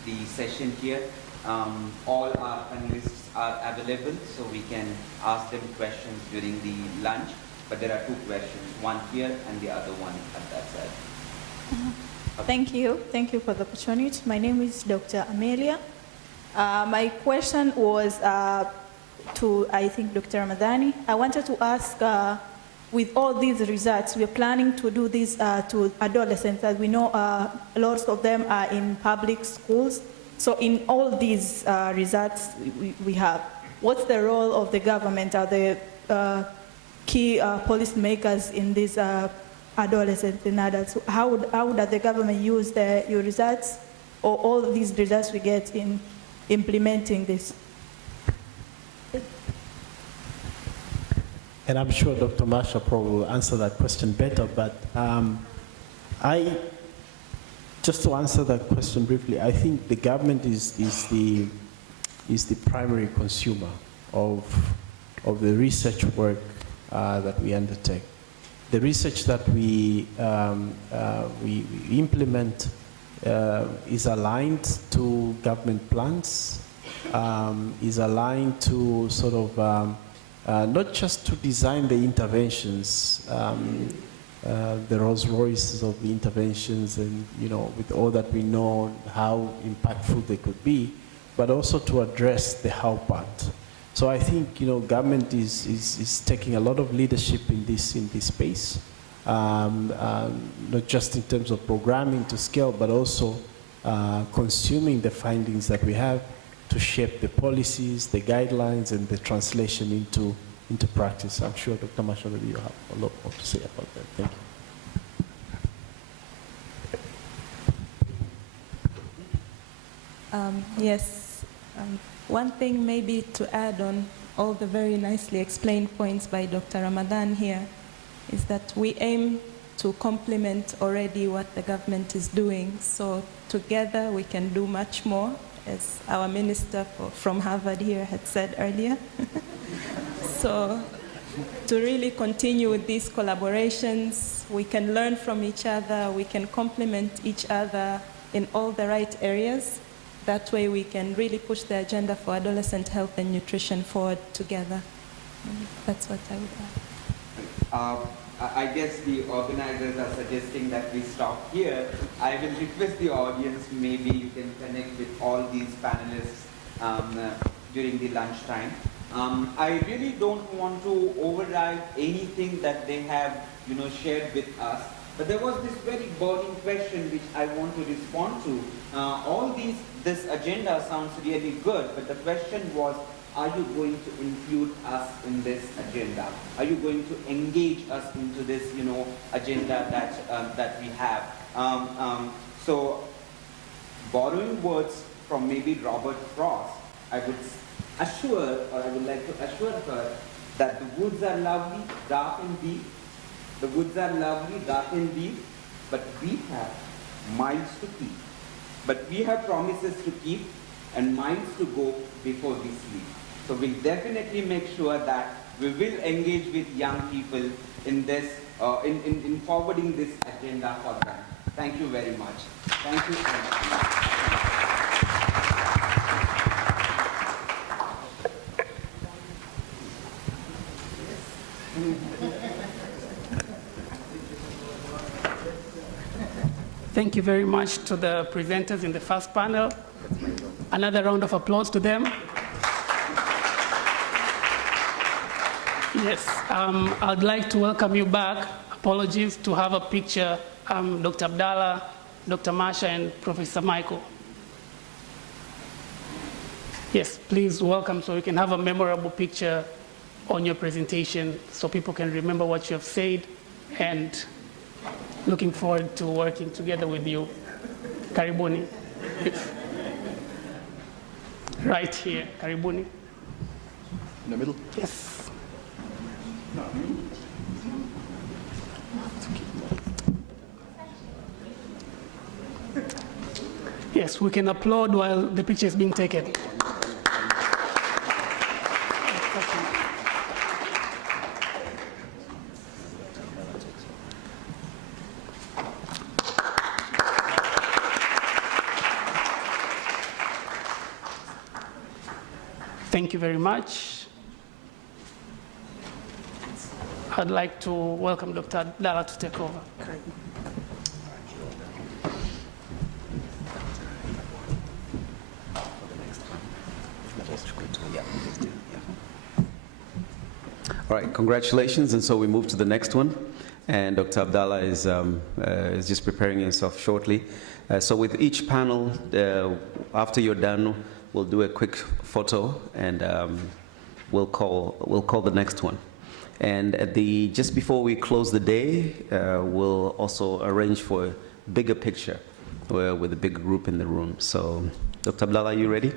the session here. All our panelists are available, so we can ask them questions during the lunch. But there are two questions, one here and the other one at that side. Thank you. Thank you for the opportunity. My name is Dr. Amelia. My question was to, I think, Dr. Ramadhani. I wanted to ask, with all these results, we're planning to do this to adolescents, as we know lots of them are in public schools. So in all these results we have, what's the role of the government? Are the key policymakers in these adolescents and adults? How does the government use your results or all these results we get in implementing this? And I'm sure Dr. Marsha probably will answer that question better, but just to answer that question briefly, I think the government is the primary consumer of the research work that we undertake. The research that we implement is aligned to government plans, is aligned to sort of not just to design the interventions, the Rolls Royces of the interventions, and with all that we know how impactful they could be, but also to address the how part. So I think government is taking a lot of leadership in this space, not just in terms of programming to scale, but also consuming the findings that we have to shape the policies, the guidelines, and the translation into practice. I'm sure Dr. Marsha, you have a lot more to say about that. Thank you. Yes. One thing maybe to add on all the very nicely explained points by Dr. Ramadan here is that we aim to complement already what the government is doing. So together we can do much more, as our minister from Harvard here had said earlier. So to really continue with these collaborations, we can learn from each other, we can complement each other in all the right areas. That way we can really push the agenda for adolescent health and nutrition forward together. That's what I would add. I guess the organizers are suggesting that we stop here. I will request the audience, maybe you can connect with all these panelists during the lunchtime. I really don't want to override anything that they have shared with us, but there was this very burning question which I want to respond to. This agenda sounds really good, but the question was, are you going to include us in this agenda? Are you going to engage us into this, agenda that we have? So, borrowing words from maybe Robert Frost, I would like to assure her that the woods are lovely, dark and deep. The woods are lovely, dark and deep, but we have miles to keep. But we have promises to keep and minds to go before we sleep. So we'll definitely make sure that we will engage with young people in this, in forwarding this agenda for them. Thank you very much. Thank you. Thank you very much to the presenters in the first panel. Another round of applause to them. Yes, I'd like to welcome you back. Apologies to have a picture, Dr. Abdallah, Dr. Masha, and Professor Michael. Yes, please welcome so we can have a memorable picture on your presentation so people can remember what you have said, and looking forward to working together with you. Karibuni. Right here, Karibuni. In the middle? Yes. Yes, we can applaud while the picture is being taken. Thank you very much. I'd like to welcome Dr. Abdallah to take over. All right, congratulations. And so we move to the next one. And Dr. Abdallah is just preparing himself shortly. So with each panel, after you're done, we'll do a quick photo, and we'll call the next one. And just before we close the day, we'll also arrange for a bigger picture with a big group in the room. So, Dr. Abdallah, are you ready?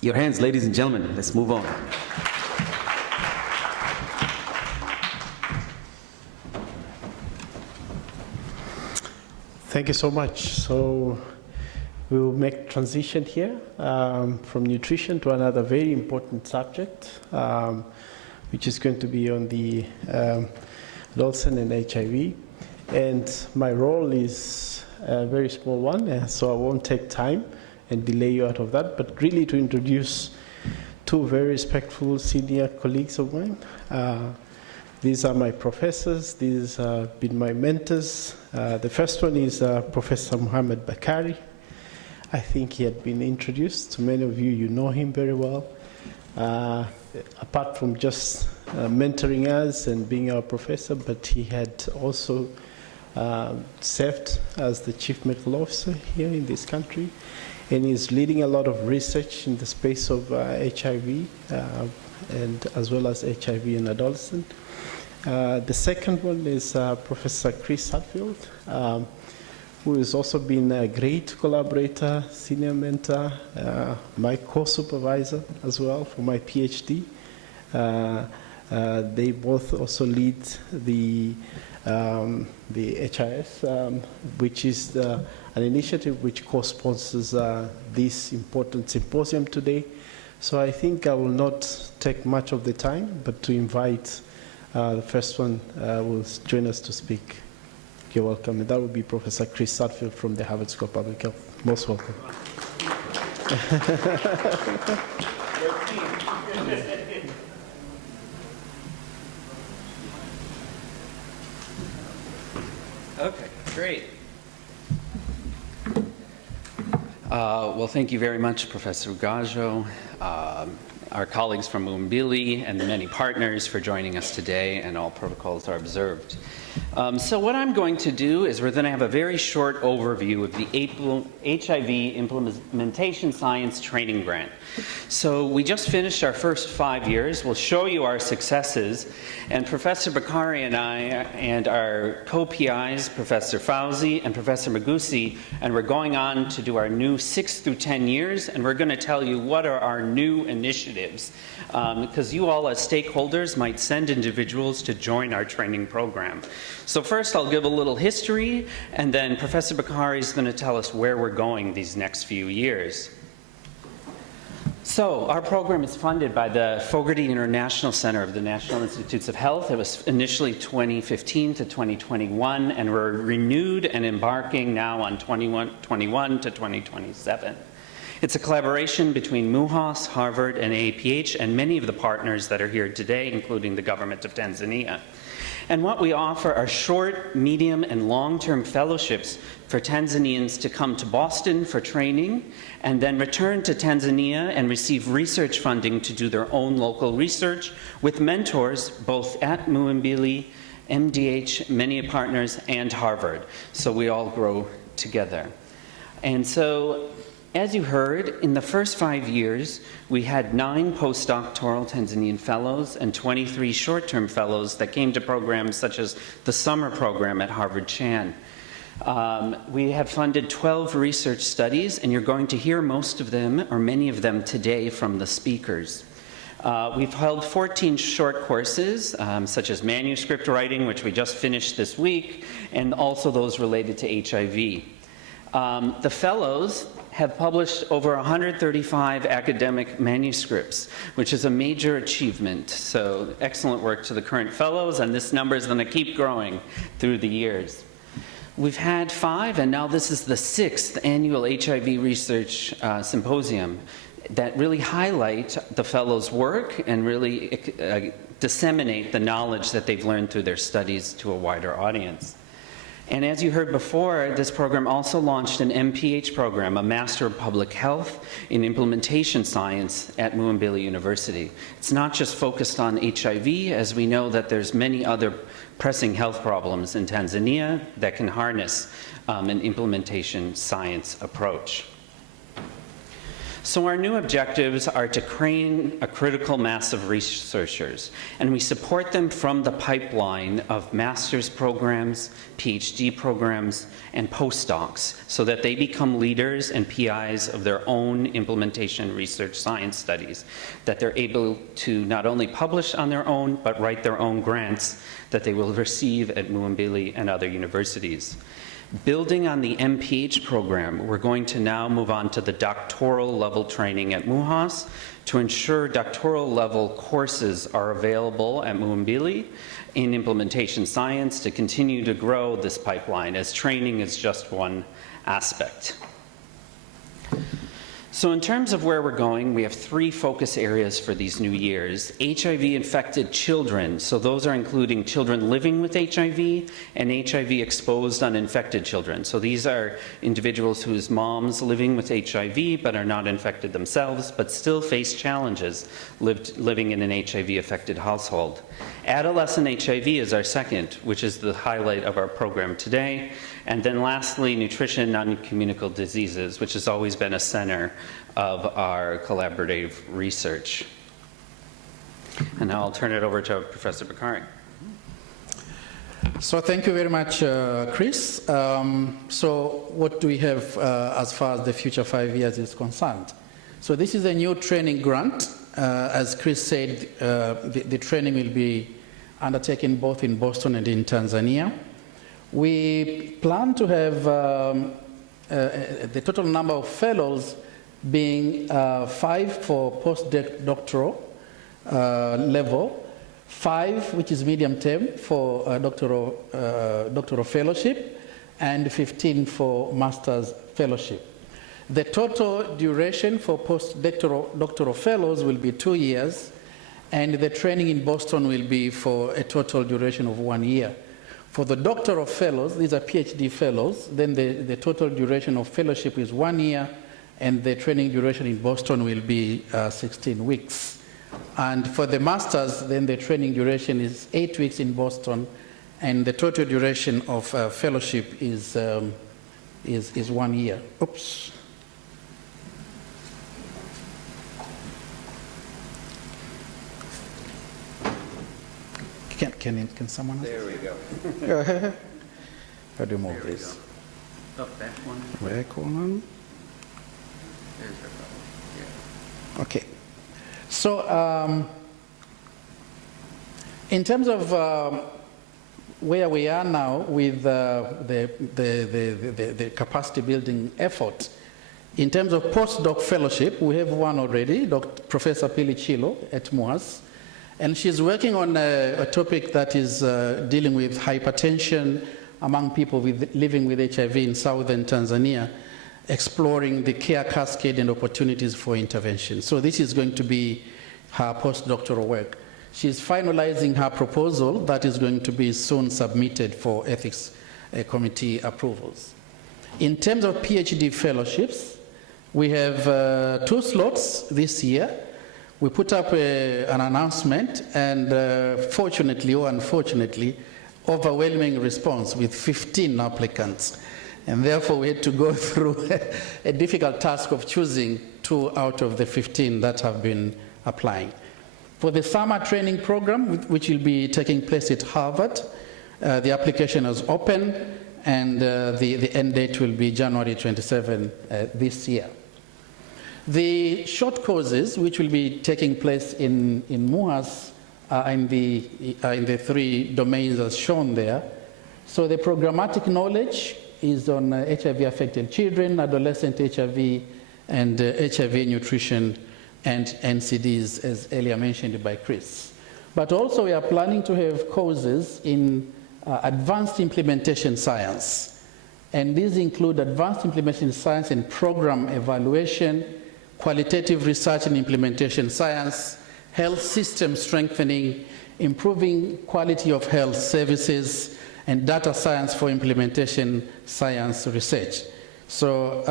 Your hands, ladies and gentlemen. Let's move on. Thank you so much. So we will make transition here from nutrition to another very important subject, which is going to be on the adolescent and HIV. And my role is a very small one, so I won't take time and delay you out of that, but really to introduce two very respectful senior colleagues of mine. These are my professors. These have been my mentors. The first one is Professor Muhammad Bakari. I think he had been introduced to many of you. You know him very well. Apart from just mentoring us and being our professor, but he had also served as the Chief Medical Officer here in this country, and he's leading a lot of research in the space of HIV and as well as HIV in adolescent. The second one is Professor Chris Hadfield, who has also been a great collaborator, senior mentor, my co-supervisor as well for my PhD. They both also lead the HIS, which is an initiative which co-sponsors this important symposium today. So I think I will not take much of the time, but to invite the first one will join us to speak. You're welcome. And that will be Professor Chris Hadfield from the Harvard School of Public Health. Most welcome. Okay, great. Well, thank you very much, Professor Ugajo, our colleagues from Mumbili, and the many partners for joining us today, and all protocols are observed. So what I'm going to do is we're going to have a very short overview of the HIV Implementation Science Training Grant. So we just finished our first 5 years. We'll show you our successes. And Professor Bakari and I and our co-PIs, Professor Fauzi and Professor Magusi, and we're going on to do our new 6 through 10 years, and we're going to tell you what are our new initiatives. Because you all as stakeholders might send individuals to join our training program. So first I'll give a little history, and then Professor Bakari is going to tell us where we're going these next few years. So our program is funded by the Fogarty International Center of the National Institutes of Health. It was initially 2015 to 2021, and we're renewed and embarking now on 2021 to 2027. It's a collaboration between MUHAS, Harvard, and AAPH, and many of the partners that are here today, including the government of Tanzania. And what we offer are short, medium, and long-term fellowships for Tanzanians to come to Boston for training and then return to Tanzania and receive research funding to do their own local research with mentors both at Muhimbili, MDH, many partners, and Harvard. So we all grow together. And so, as you heard, in the first 5 years, we had 9 postdoctoral Tanzanian fellows and 23 short-term fellows that came to programs such as the summer program at Harvard Chan. We have funded 12 research studies, and you're going to hear most of them, or many of them, today from the speakers. We've held 14 short courses, such as manuscript writing, which we just finished this week, and also those related to HIV. The fellows have published over 135 academic manuscripts, which is a major achievement. So excellent work to the current fellows, and this number is going to keep growing through the years. We've had 5, and now this is the 6th annual HIV Research Symposium that really highlight the fellows' work and really disseminate the knowledge that they've learned through their studies to a wider audience. And as you heard before, this program also launched an MPH program, a Master of Public Health in Implementation Science at Muhimbili University. It's not just focused on HIV, as we know that there's many other pressing health problems in Tanzania that can harness an implementation science approach. So our new objectives are to train a critical mass of researchers, and we support them from the pipeline of master's programs, PhD programs, and postdocs so that they become leaders and PIs of their own implementation research science studies, that they're able to not only publish on their own, but write their own grants that they will receive at Muhimbili and other universities. Building on the MPH program, we're going to now move on to the doctoral level training at MUHAS to ensure doctoral level courses are available at Muhimbili in implementation science to continue to grow this pipeline, as training is just one aspect. So in terms of where we're going, we have 3 focus areas for these new years. HIV-infected children, so those are including children living with HIV and HIV-exposed uninfected children. So these are individuals whose moms living with HIV but are not infected themselves, but still face challenges living in an HIV-affected household. Adolescent HIV is our second, which is the highlight of our program today. And then lastly, nutrition and non-communicable diseases, which has always been a center of our collaborative research. And now I'll turn it over to Professor Bakari. So thank you very much, Chris. So what do we have as far as the future 5 years is concerned? So this is a new training grant. As Chris said, the training will be undertaken both in Boston and in Tanzania. We plan to have the total number of fellows being 5 for postdoctoral level, 5 which is medium term for doctoral fellowship, and 15 for master's fellowship. The total duration for postdoctoral fellows will be 2 years, and the training in Boston will be for a total duration of 1 year. For the doctoral fellows, these are PhD fellows, then the total duration of fellowship is 1 year, and the training duration in Boston will be 16 weeks. And for the masters, then the training duration is 8 weeks in Boston and the total duration of fellowship is 1 year. Oops. Can someone? There we go. How do you move this? Oh, back one. Back one. There's our bubble. Yeah. Okay. So, in terms of where we are now with the capacity building effort, in terms of postdoc fellowship, we have one already, Professor Pili Chilo at MUHAS, and she's working on a topic that is dealing with hypertension among people living with HIV in southern Tanzania, exploring the care cascade and opportunities for intervention. So this is going to be her postdoctoral work. She's finalizing her proposal that is going to be soon submitted for ethics committee approvals. In terms of PhD fellowships, we have 2 slots this year. We put up an announcement, and fortunately or unfortunately, overwhelming response with 15 applicants. And therefore, we had to go through a difficult task of choosing 2 out of the 15 that have been applying. For the summer training program, which will be taking place at Harvard, the application is open, and the end date will be January 27 this year. The short courses, which will be taking place in MUHAS, are in the 3 domains as shown there. So the programmatic knowledge is on HIV-affected children, adolescent HIV, and HIV nutrition and NCDs, as earlier mentioned by Chris. But also we are planning to have courses in advanced implementation science. And these include advanced implementation science and program evaluation, qualitative research and implementation science, health system strengthening, improving quality of health services, and data science for implementation science research. So,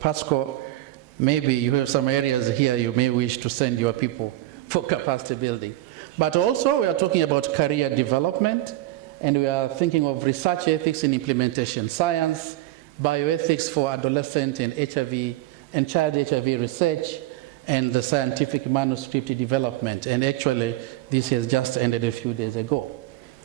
Pasco, maybe you have some areas here you may wish to send your people for capacity building. But also we are talking about career development, and we are thinking of research ethics in implementation science, bioethics for adolescent and HIV and child HIV research, and the scientific manuscript development. And actually, this has just ended a few days ago,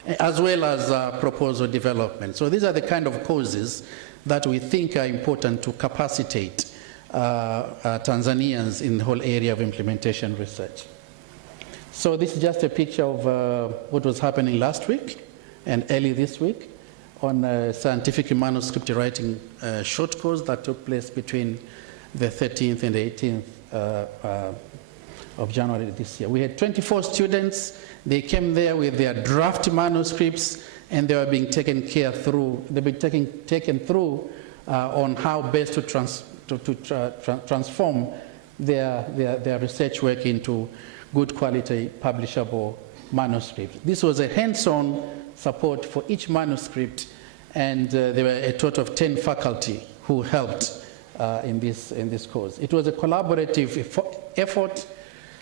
as well as proposal development. So these are the kind of courses that we think are important to capacitate Tanzanians in the whole area of implementation research. So this is just a picture of what was happening last week and early this week on scientific manuscript writing short course that took place between the 13th and the 18th of January this year. We had 24 students. They came there with their draft manuscripts, and they were being taken through on how best to transform their research work into good quality publishable manuscripts. This was a hands-on support for each manuscript, and there were a total of 10 faculty who helped in this course. It was a collaborative effort.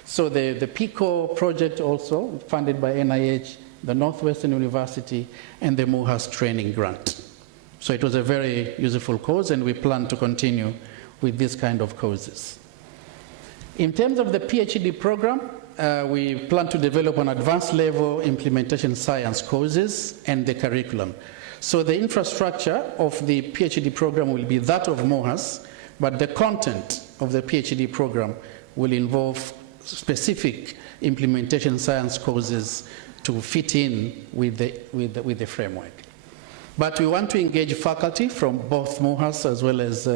So the PICO project also, funded by NIH, the Northwestern University, and the MUHAS training grant. So it was a very useful course, and we plan to continue with this kind of courses. In terms of the PhD program, we plan to develop an advanced level implementation science courses and the curriculum. So the infrastructure of the PhD program will be that of MUHAS, but the content of the PhD program will involve specific implementation science courses to fit in with the framework. But we want to engage faculty from both MUHAS as well as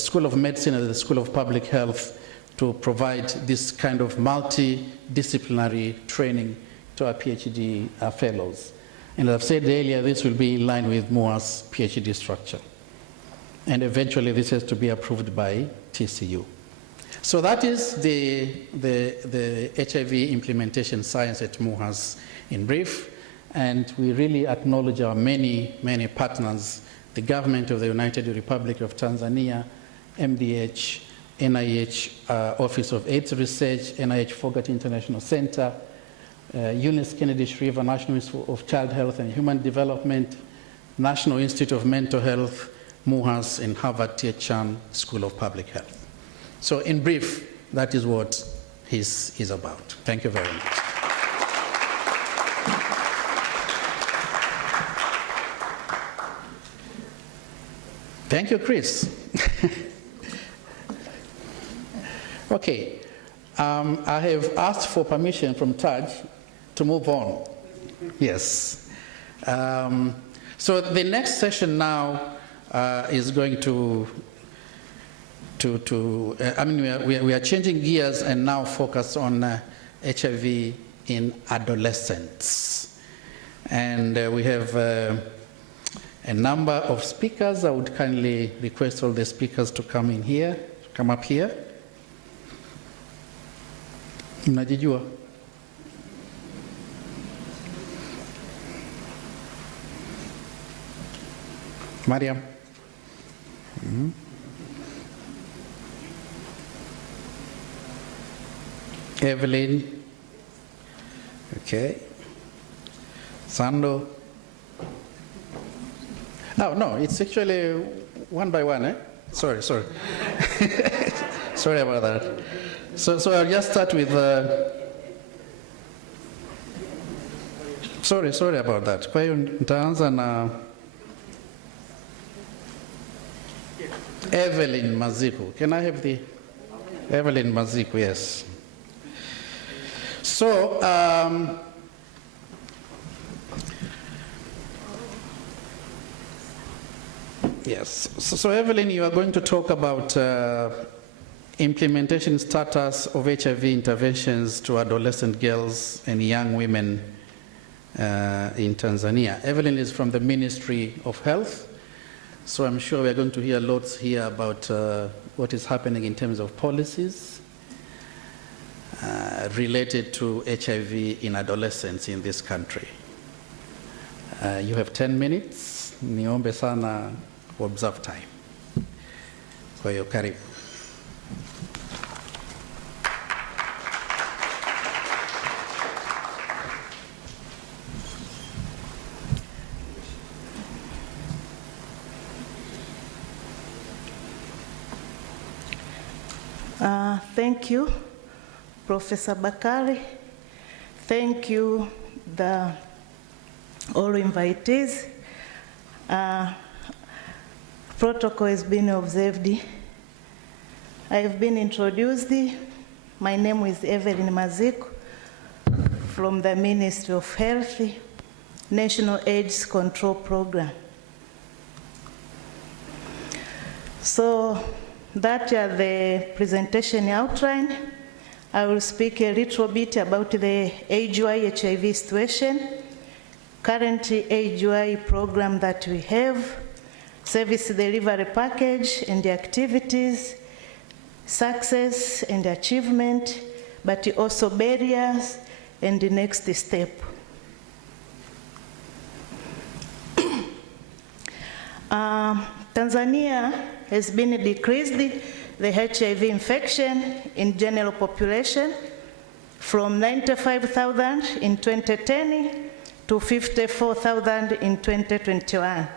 School of Medicine and the School of Public Health to provide this kind of multidisciplinary training to our PhD fellows. And as I've said earlier, this will be in line with MUHAS PhD structure. And eventually this has to be approved by TCU. So that is the HIV implementation science at MUHAS in brief. And we really acknowledge our many, many partners, the government of the United Republic of Tanzania, MDH, NIH Office of AIDS Research, NIH Fogarty International Center, Eunice Kennedy Shriver, National Institute of Child Health and Human Development, National Institute of Mental Health, MUHAS, and Harvard T.H. Chan School of Public Health. So in brief, that is what he's about. Thank you very much. Thank you, Chris. Okay, I have asked for permission from Taj to move on. Yes. So the next session now is going to I mean, we are changing gears and now focus on HIV in adolescents. And we have a number of speakers. I would kindly request all the speakers to come in here, come up here. Mnajijua? Mariam? Evelyn? Okay. Sando? Oh, no, it's actually one by one, eh? Sorry. Sorry about that. So I'll just start with, sorry about that. Kwa hiyo nitaanza na Evelyn Maziku. Can I have the Evelyn Maziku? Yes. So, yes. So Evelyn, you are going to talk about implementation status of HIV interventions to adolescent girls and young women in Tanzania. Evelyn is from the Ministry of Health, so I'm sure we're going to hear lots here about what is happening in terms of policies related to HIV in adolescents in this country. You have 10 minutes. Niombe sana observe time. Kwa hiyo karibu. Thank you, Professor Bakari. Thank you, all invitees. Protocol has been observed. I have been introduced. My name is Evelyn Maziku from the Ministry of Health, National AIDS Control Program. So that is the presentation outline. I will speak a little bit about the AGI HIV situation, current AGI program that we have, service delivery package and the activities, success and achievement, but also barriers and the next step. Tanzania has been decreased the HIV infection in general population from 95,000 in 2010 to 54,000 in 2021.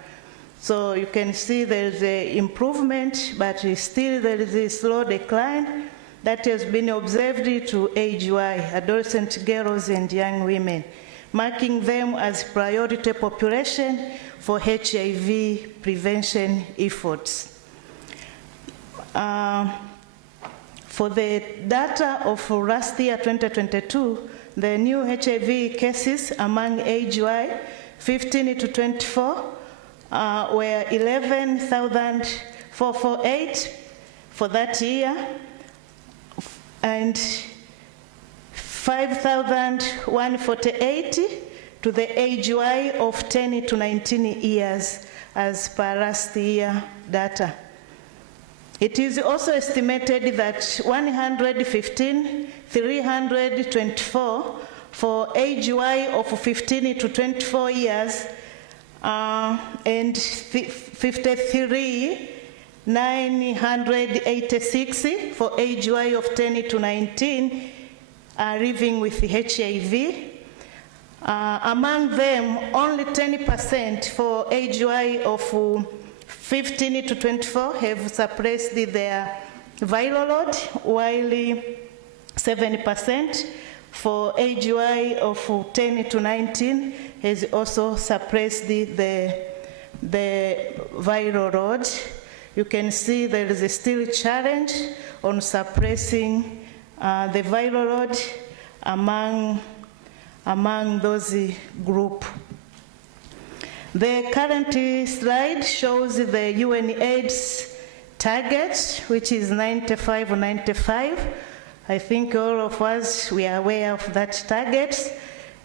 So you can see there is an improvement, but still there is a slow decline that has been observed to AGI, adolescent girls and young women, marking them as priority population for HIV prevention efforts. For the data of last year, 2022, the new HIV cases among AGI 15 to 24 were 11,448 for that year, and 5,148 to the AGI of 10 to 19 years as per last year data. It is also estimated that 115,324 for AGI of 15 to 24 years and 53,986 for AGI of 10 to 19 are living with HIV, Among them, only 10% for AGI of 15 to 24 have suppressed their viral load, while 7% for AGI of 10 to 19 has also suppressed the viral load. You can see there is still a challenge on suppressing the viral load among those group. The current slide shows the UNAIDS target, which is 95-95. I think all of us, we are aware of that target.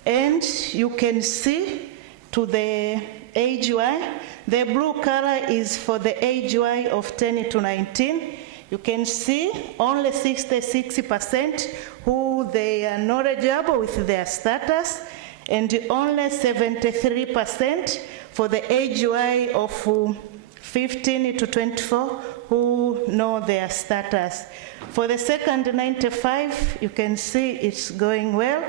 And you can see to the AGI, the blue color is for the AGI of 10 to 19. You can see only 66% who they are knowledgeable with their status, and only 73% for the AGI of 15 to 24 who know their status. For the second 95, you can see it's going well,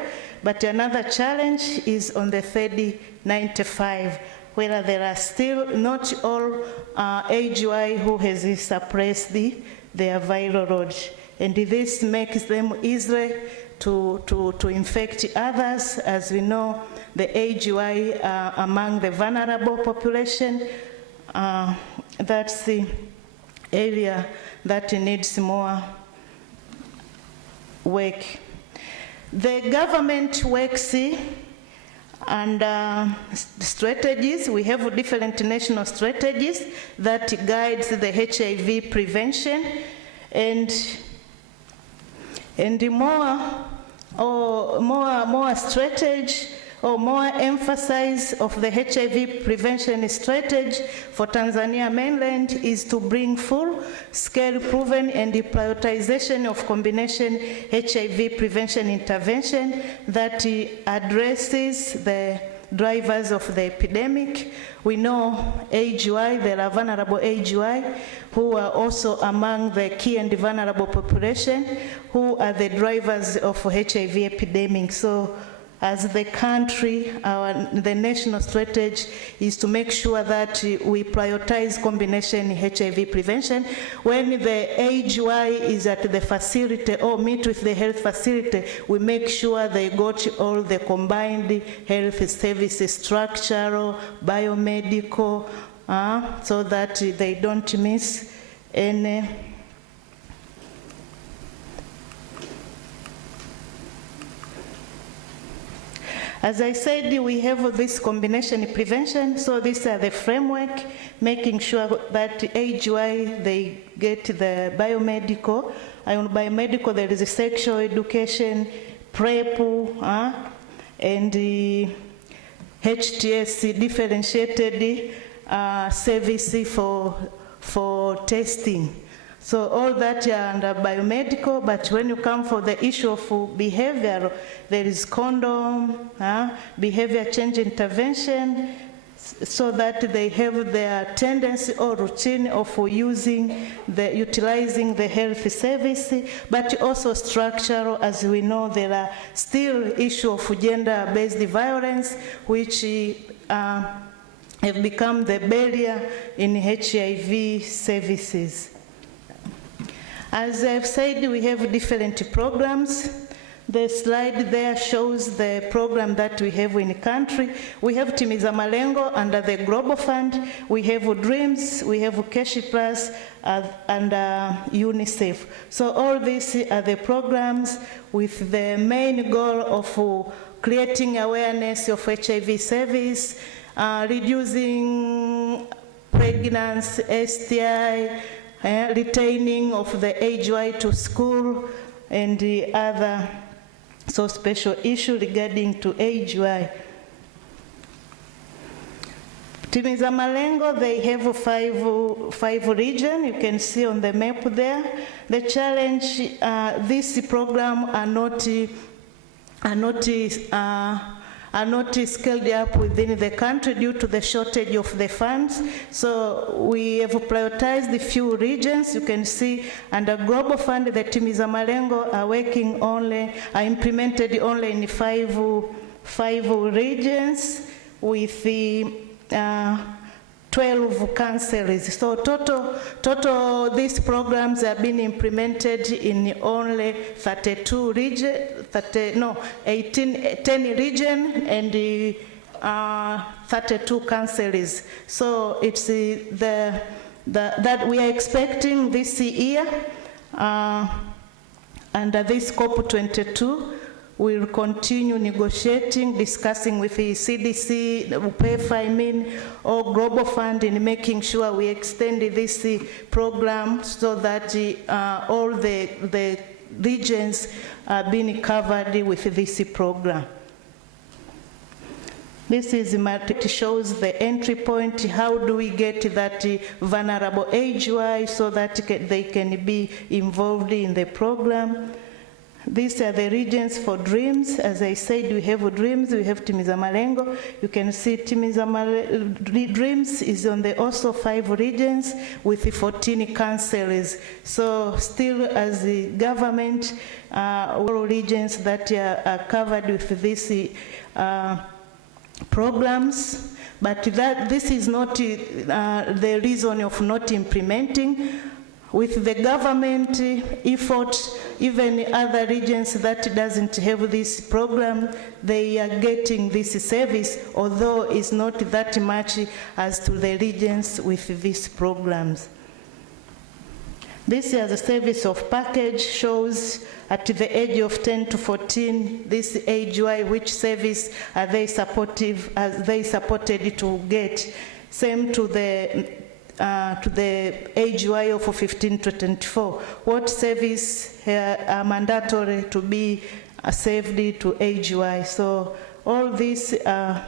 but another challenge is on the third 95, where there are still not all AGI who has suppressed their viral load. And this makes them easy to infect others. As we know, the AGI are among the vulnerable population. That's the area that needs more work. The government works and strategies. We have different national strategies that guides the HIV prevention, and more strategy or more emphasis of the HIV prevention strategy for Tanzania mainland is to bring full-scale proven and the prioritization of combination HIV prevention intervention that addresses the drivers of the epidemic. We know AGI, there are vulnerable AGI who are also among the key and vulnerable population who are the drivers of HIV epidemic. So as the country, the national strategy is to make sure that we prioritize combination HIV prevention. When the AGI is at the facility or meet with the health facility, we make sure they got all the combined health services, structural, biomedical, so that they don't miss any. As I said, we have this combination prevention, so these are the framework, making sure that AGI, they get the biomedical. On biomedical, there is a sexual education, PrEP, and the HTS, differentiated service for testing. So all that are under biomedical, but when you come for the issue of behavior, there is condom, behavior change intervention, so that they have their tendency or routine of utilizing the health service, but also structural. As we know, there are still issues of gender-based violence, which have become the barrier in HIV services. As I've said, we have different programs. The slide there shows the program that we have in the country. We have Timiza Malengo under the Global Fund. We have DREAMS, we have Keshi Plus, and UNICEF. So all these are the programs with the main goal of creating awareness of HIV service, reducing pregnancy, STI, retaining of the AGI to school, and the other special issue regarding to AGI. Timiza Malengo, they have five regions. You can see on the map there. The challenge, this program are not scaled up within the country due to the shortage of the funds. So we have prioritized the few regions. You can see under Global Fund, the Timiza Malengo are implemented only in 5 regions with the 12 councils. So total these programs have been implemented in only 32 regions, 10 regions and 32 councils. So it's that we are expecting this year under this COP22. We'll continue negotiating, discussing with the CDC, PEF, or Global Fund in making sure we extend this program so that all the regions are being covered with this program. This is it shows the entry point. How do we get that vulnerable age-wise so that they can be involved in the program? These are the regions for DREAMS. As I said, we have DREAMS, we have Timiza Malengo. You can see DREAMS is on the also 5 regions with the 14 councils. So still as the government, all regions that are covered with these programs, but this is not the reason of not implementing. With the government effort, even other regions that doesn't have this program, they are getting this service, although it's not that much as to the regions with these programs. This is the service of package, shows at the age of 10 to 14, this age-wise, which service are they supported to get. Same to the age-wise of 15 to 24. What service are mandatory to be saved to age-wise? So all this, the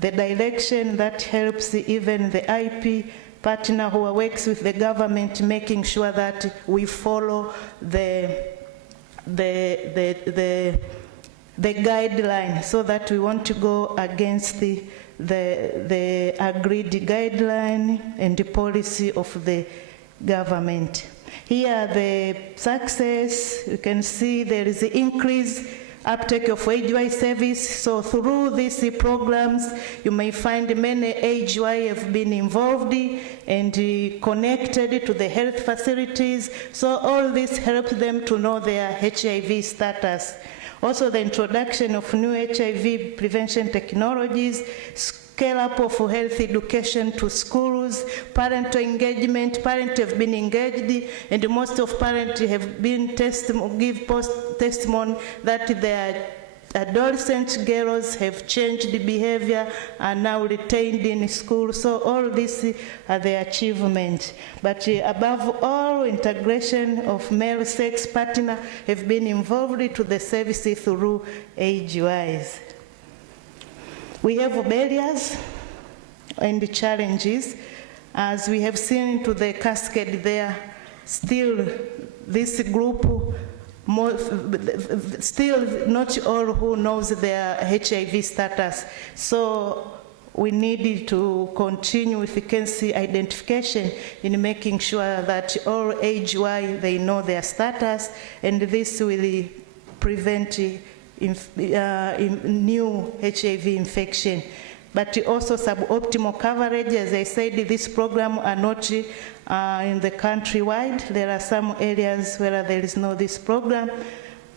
direction that helps even the IP partner who works with the government, making sure that we follow the guideline, so that we want to go against the agreed guideline and the policy of the government. Here the success, you can see there is an increase uptake of age-wise service. So through these programs, you may find many age-wise have been involved and connected to the health facilities. So all this helps them to know their HIV status. Also the introduction of new HIV prevention technologies, scale up of health education to schools, parental engagement. Parents have been engaged, and most of parents have been give testimony that their adolescent girls have changed behavior and now retained in school. So all this are the achievements. But above all, integration of male sex partner have been involved to the service through age-wise. We have barriers and challenges. As we have seen to the cascade there, still this group, still not all who knows their HIV status. So we need to continue with vacancy identification in making sure that all age-wise they know their status, and this will prevent new HIV infection. But also suboptimal coverage. As I said, this program are not in the countrywide. There are some areas where there is no this program.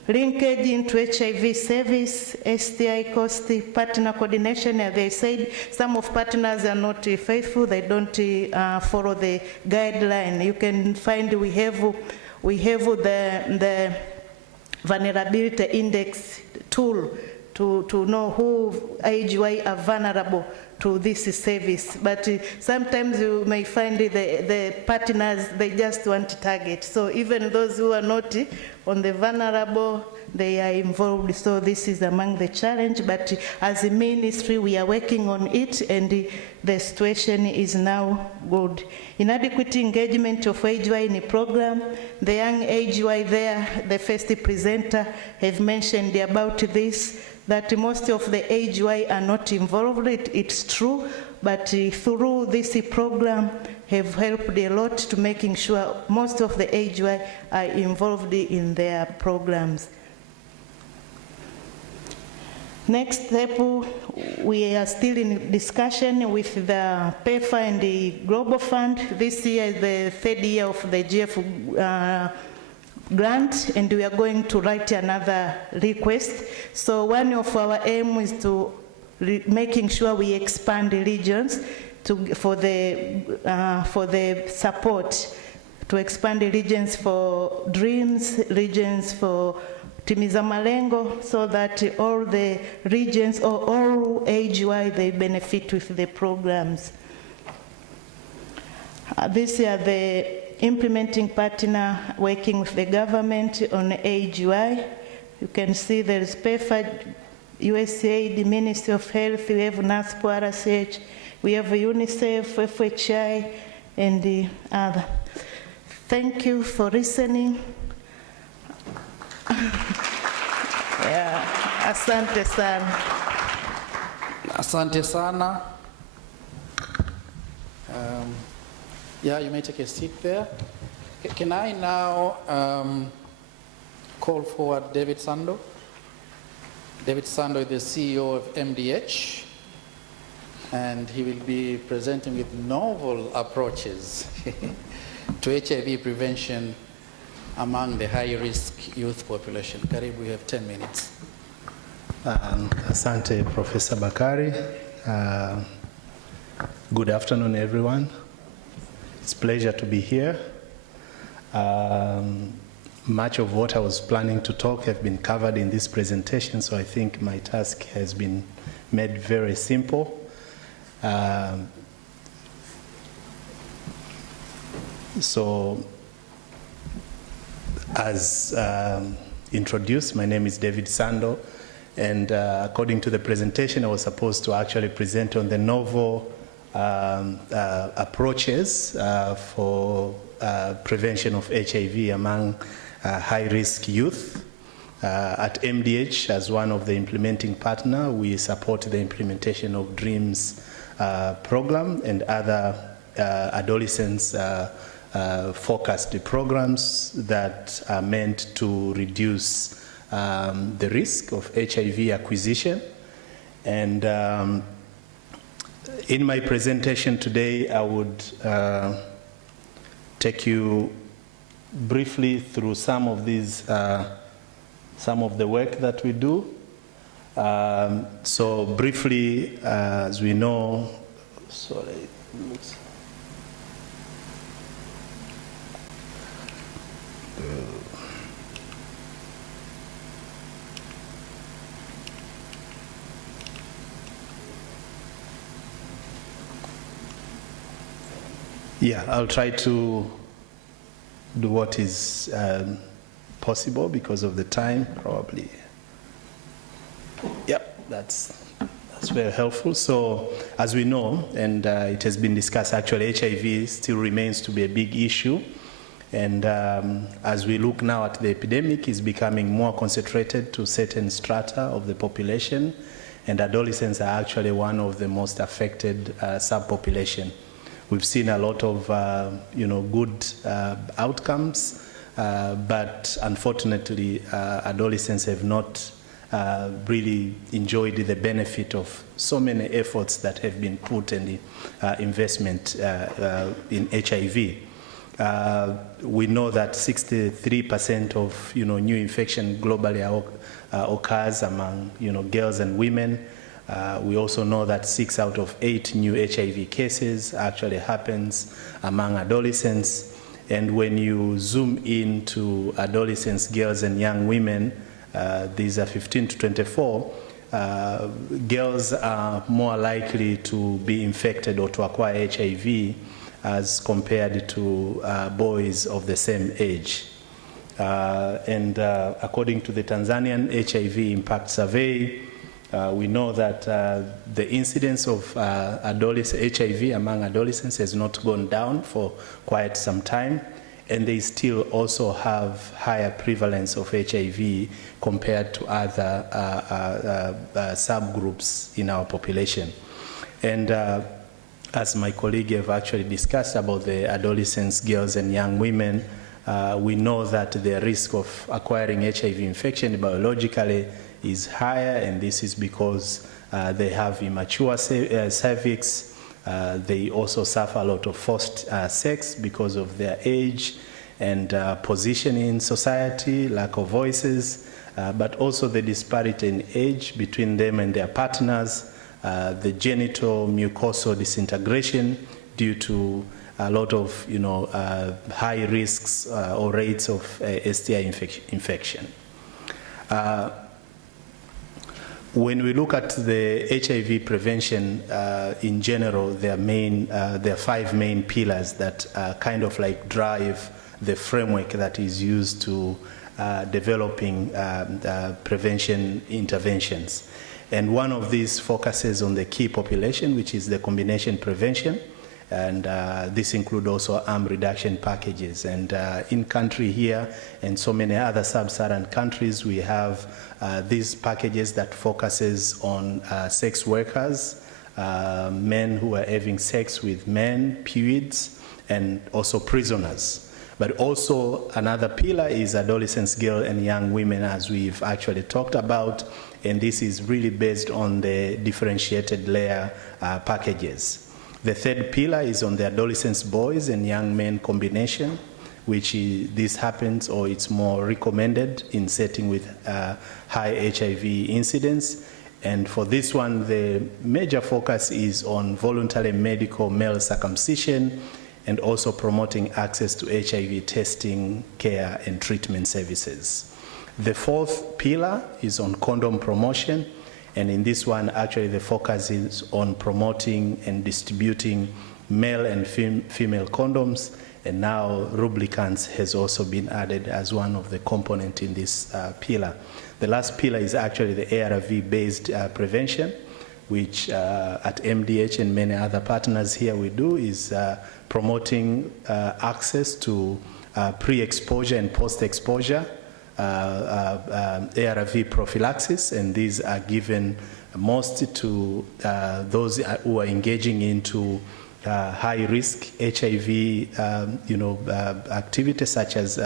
Linkage into HIV service, STI cost, partner coordination. As I said, some of partners are not faithful. They don't follow the guideline. You can find we have the vulnerability index tool to know who age-wise are vulnerable to this service. But sometimes you may find the partners, they just want to target. So even those who are not on the vulnerable, they are involved. So this is among the challenge, but as a ministry, we are working on it, and the situation is now good. Inadequate engagement of age-wise in the program. The young age-wise there, the first presenter have mentioned about this, that most of the age-wise are not involved. It's true, but through this program have helped a lot to making sure most of the age-wise are involved in their programs. Next step, we are still in discussion with the PEFA and the Global Fund. This year is the third year of the GF grant, and we are going to write another request. So one of our aim is to making sure we expand the regions for the support, to expand the regions for dreams, regions for Timiza Malengo, so that all the regions or all age-wise they benefit with the programs. These are the implementing partner working with the government on age-wise. You can see there is PEFA, USAID, the Ministry of Health, we have NASPO, RSH, we have UNICEF, FHI, and the other. Thank you for listening. Yeah, asante sana. Asante sana. Yeah, you may take a seat there. Can I now call forward David Sando? David Sando is the CEO of MDH, and he will be presenting with novel approaches to HIV prevention among the high-risk youth population. Karibu, you have 10 minutes. Asante, Professor Bakari. Good afternoon, everyone. It's a pleasure to be here. Much of what I was planning to talk have been covered in this presentation, so I think my task has been made very simple. So, as introduced, my name is David Sando, and according to the presentation, I was supposed to actually present on the novel approaches for prevention of HIV among high-risk youth. At MDH, as one of the implementing partner, we support the implementation of DREAMS program and other adolescents focused programs that are meant to reduce the risk of HIV acquisition. And in my presentation today, I would take you briefly through some of these, some of the work that we do. So briefly, as we know, yeah, I'll try to do what is possible because of the time, probably. Yep, that's very helpful. So, as we know, and it has been discussed, actually, HIV still remains to be a big issue. And as we look now at the epidemic, it's becoming more concentrated to certain strata of the population, and adolescents are actually one of the most affected subpopulation. We've seen a lot of good outcomes, but unfortunately, adolescents have not really enjoyed the benefit of so many efforts that have been put in the investment in HIV. We know that 63% of new infection globally occurs among girls and women. We also know that 6 out of 8 new HIV cases actually happens among adolescents. And when you zoom into adolescents, girls and young women, these are 15 to 24, girls are more likely to be infected or to acquire HIV as compared to boys of the same age. According to the Tanzanian HIV Impact Survey, we know that the incidence of HIV among adolescents has not gone down for quite some time, and they still also have higher prevalence of HIV compared to other subgroups in our population. And as my colleague have actually discussed about the adolescents, girls and young women, we know that the risk of acquiring HIV infection biologically is higher, and this is because they have immature cervix. They also suffer a lot of forced sex because of their age and position in society, lack of voices, but also the disparity in age between them and their partners, the genital mucosal disintegration due to a lot of high risks or rates of STI infection. When we look at the HIV prevention in general, there are 5 main pillars that kind of like drive the framework that is used to developing prevention interventions. And one of these focuses on the key population, which is the combination prevention. And this includes also harm reduction packages. And in country here and so many other sub-Saharan countries, we have these packages that focuses on sex workers, men who are having sex with men, periods, and also prisoners. But also another pillar is adolescents, girls, and young women, as we've actually talked about. And this is really based on the differentiated layer packages. The third pillar is on the adolescents, boys, and young men combination, which this happens or it's more recommended in setting with high HIV incidence. And for this one, the major focus is on voluntary medical male circumcision and also promoting access to HIV testing, care, and treatment services. The fourth pillar is on condom promotion. And in this one, actually, the focus is on promoting and distributing male and female condoms. And now lubricants has also been added as one of the components in this pillar. The last pillar is actually the ARV-based prevention, which at MDH and many other partners here we do is promoting access to pre-exposure and post-exposure ARV prophylaxis, and these are given most to those who are engaging into high-risk HIV, activities such as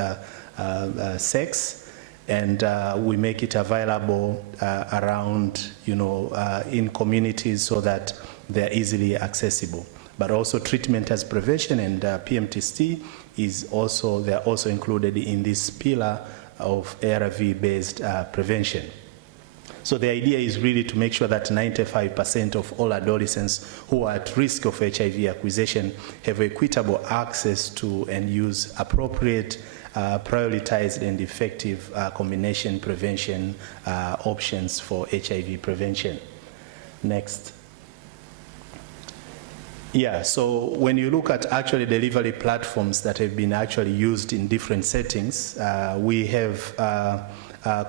sex, and we make it available around, in communities so that they're easily accessible. But also treatment as prevention and PMTST is also, they're also included in this pillar of ARV-based prevention. So the idea is really to make sure that 95% of all adolescents who are at risk of HIV acquisition have equitable access to and use appropriate, prioritized and effective combination prevention options for HIV prevention. Next. Yeah, so when you look at actually delivery platforms that have been actually used in different settings, we have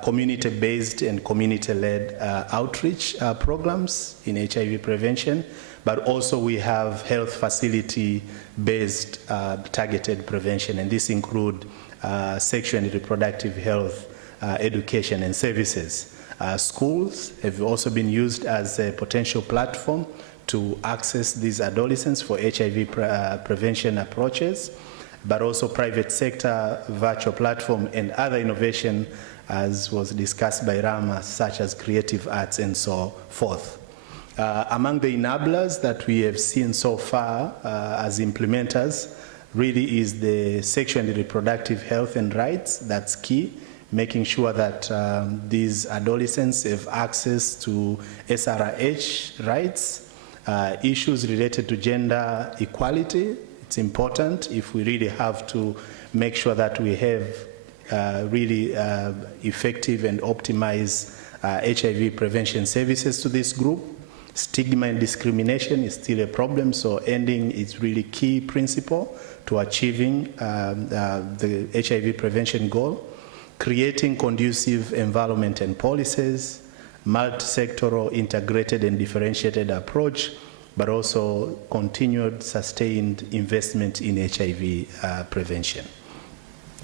community-based and community-led outreach programs in HIV prevention, but also we have health facility-based targeted prevention, and this include sexual and reproductive health education and services. Schools have also been used as a potential platform to access these adolescents for HIV prevention approaches, but also private sector virtual platform and other innovation, as was discussed by Rama, such as creative arts and so forth. Among the enablers that we have seen so far as implementers really is the sexual and reproductive health and rights. That's key, making sure that these adolescents have access to SRH rights. Issues related to gender equality, it's important if we really have to make sure that we have really effective and optimized HIV prevention services to this group. Stigma and discrimination is still a problem, so ending is really key principle to achieving the HIV prevention goal. Creating conducive environment and policies, multi-sectoral, integrated and differentiated approach, but also continued sustained investment in HIV prevention.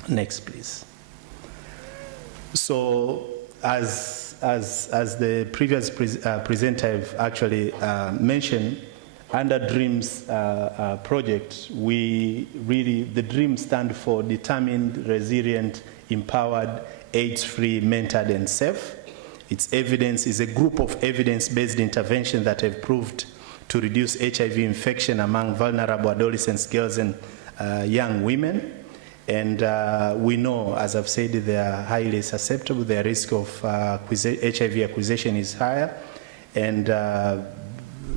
Next, please. So, as the previous presenter have actually mentioned, under DREAMS project, the DREAMS stand for Determined, Resilient, Empowered, AIDS-Free, Mentored, and Safe. It's evidence, is a group of evidence-based interventions that have proved to reduce HIV infection among vulnerable adolescents, girls, and young women. And we know, as I've said, they are highly susceptible. Their risk of HIV acquisition is higher. And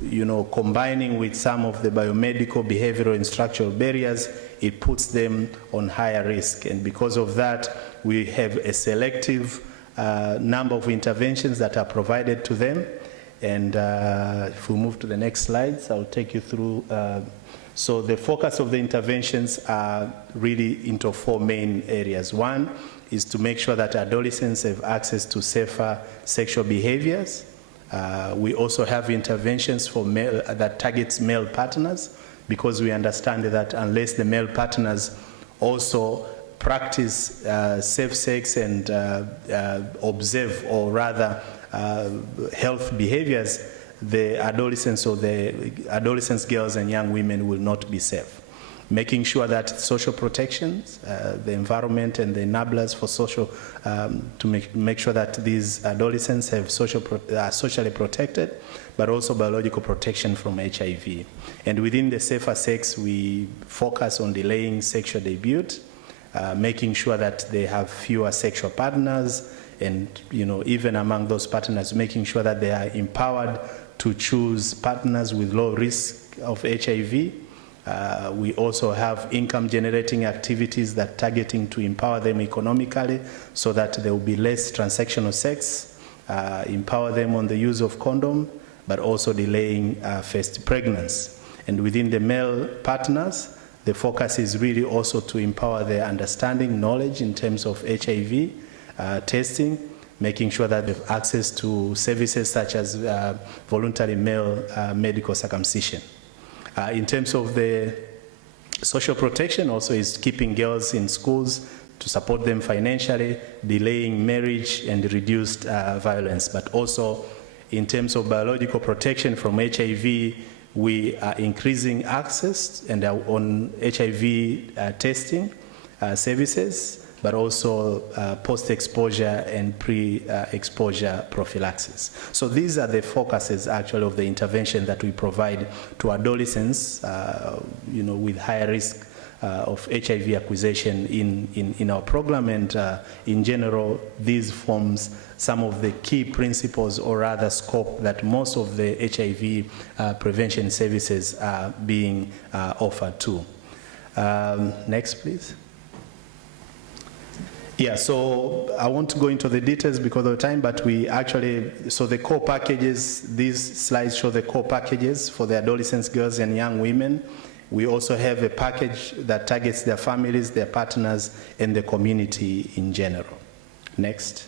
you know, combining with some of the biomedical, behavioral, and structural barriers, it puts them on higher risk. And because of that, we have a selective number of interventions that are provided to them. And if we move to the next slides, I'll take you through. So the focus of the interventions are really into 4 main areas. One is to make sure that adolescents have access to safer sexual behaviors. We also have interventions for that targets male partners, because we understand that unless the male partners also practice safe sex and observe, or rather health behaviors, the adolescents or the adolescents, girls and young women will not be safe. Making sure that social protections, the environment and the enablers for social, to make sure that these adolescents have socially protected, but also biological protection from HIV. And within the safer sex, we focus on delaying sexual debut, making sure that they have fewer sexual partners, and you know, even among those partners, making sure that they are empowered to choose partners with low risk of HIV. We also have income generating activities that targeting to empower them economically, so that there will be less transactional sex, empower them on the use of condom, but also delaying first pregnancy. And within the male partners, the focus is really also to empower their understanding, knowledge in terms of HIV testing, making sure that they have access to services such as voluntary male medical circumcision. In terms of the social protection, also is keeping girls in schools to support them financially, delaying marriage and reduced violence. But also in terms of biological protection from HIV, we are increasing access and on HIV testing services, but also post-exposure and pre-exposure prophylaxis. So these are the focuses actually of the intervention that we provide to adolescents, you know, with higher risk of HIV acquisition in our program. And in general, these forms some of the key principles, or rather scope, that most of the HIV prevention services are being offered to. Next, please. Yeah, so I won't go into the details because of time, but we actually, so the core packages, these slides show the core packages for the adolescents, girls and young women. We also have a package that targets their families, their partners, and the community in general. Next.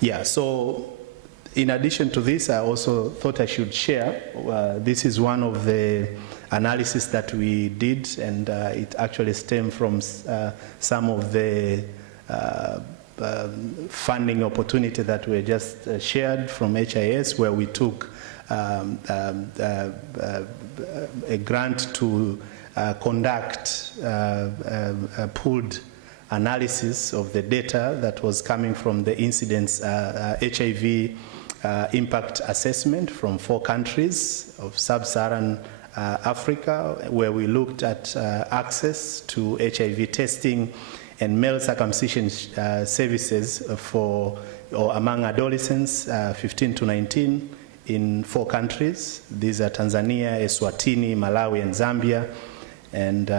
Yeah, so in addition to this, I also thought I should share, this is one of the analysis that we did, and it actually stemmed from some of the funding opportunity that were just shared from HIS, where we took a grant to conduct a pooled analysis of the data that was coming from the incidence HIV impact assessment from 4 countries of Sub-Saharan Africa, where we looked at access to HIV testing and male circumcision services for or among adolescents 15 to 19 in 4 countries. These are Tanzania, Eswatini, Malawi, and Zambia. And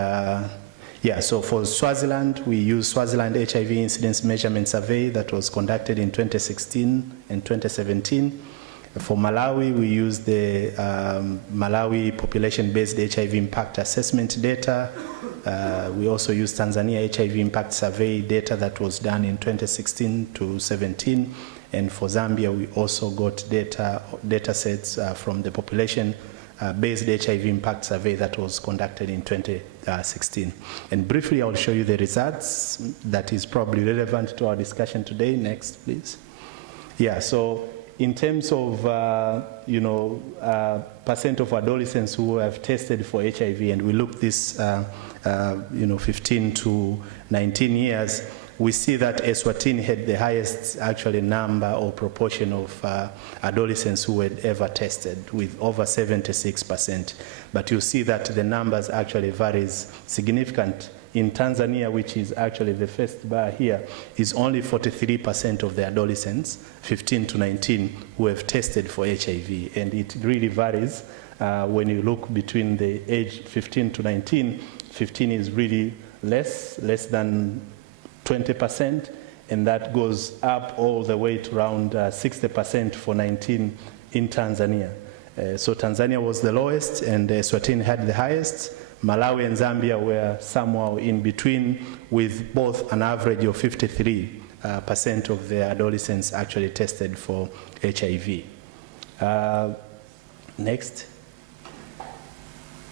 yeah, so for Swaziland, we used Swaziland HIV Incidence Measurement Survey that was conducted in 2016 and 2017. For Malawi, we used the Malawi population-based HIV impact assessment data. We also used Tanzania HIV impact survey data that was done in 2016 to 17. And for Zambia, we also got data sets from the population-based HIV impact survey that was conducted in 2016. And briefly, I'll show you the results that is probably relevant to our discussion today. Next, please. Yeah, so in terms of, percent of adolescents who have tested for HIV, and we looked this, 15 to 19 years, we see that Eswatini had the highest actually number or proportion of adolescents who were ever tested, with over 76%. But you see that the numbers actually varies significant. In Tanzania, which is actually the first bar here, is only 43% of the adolescents, 15 to 19, who have tested for HIV. And it really varies when you look between the age 15 to 19. 15 is really less than 20%, and that goes up all the way to around 60% for 19 in Tanzania. So Tanzania was the lowest, and Eswatini had the highest. Malawi and Zambia were somewhere in between, with both an average of 53% of the adolescents actually tested for HIV. Next.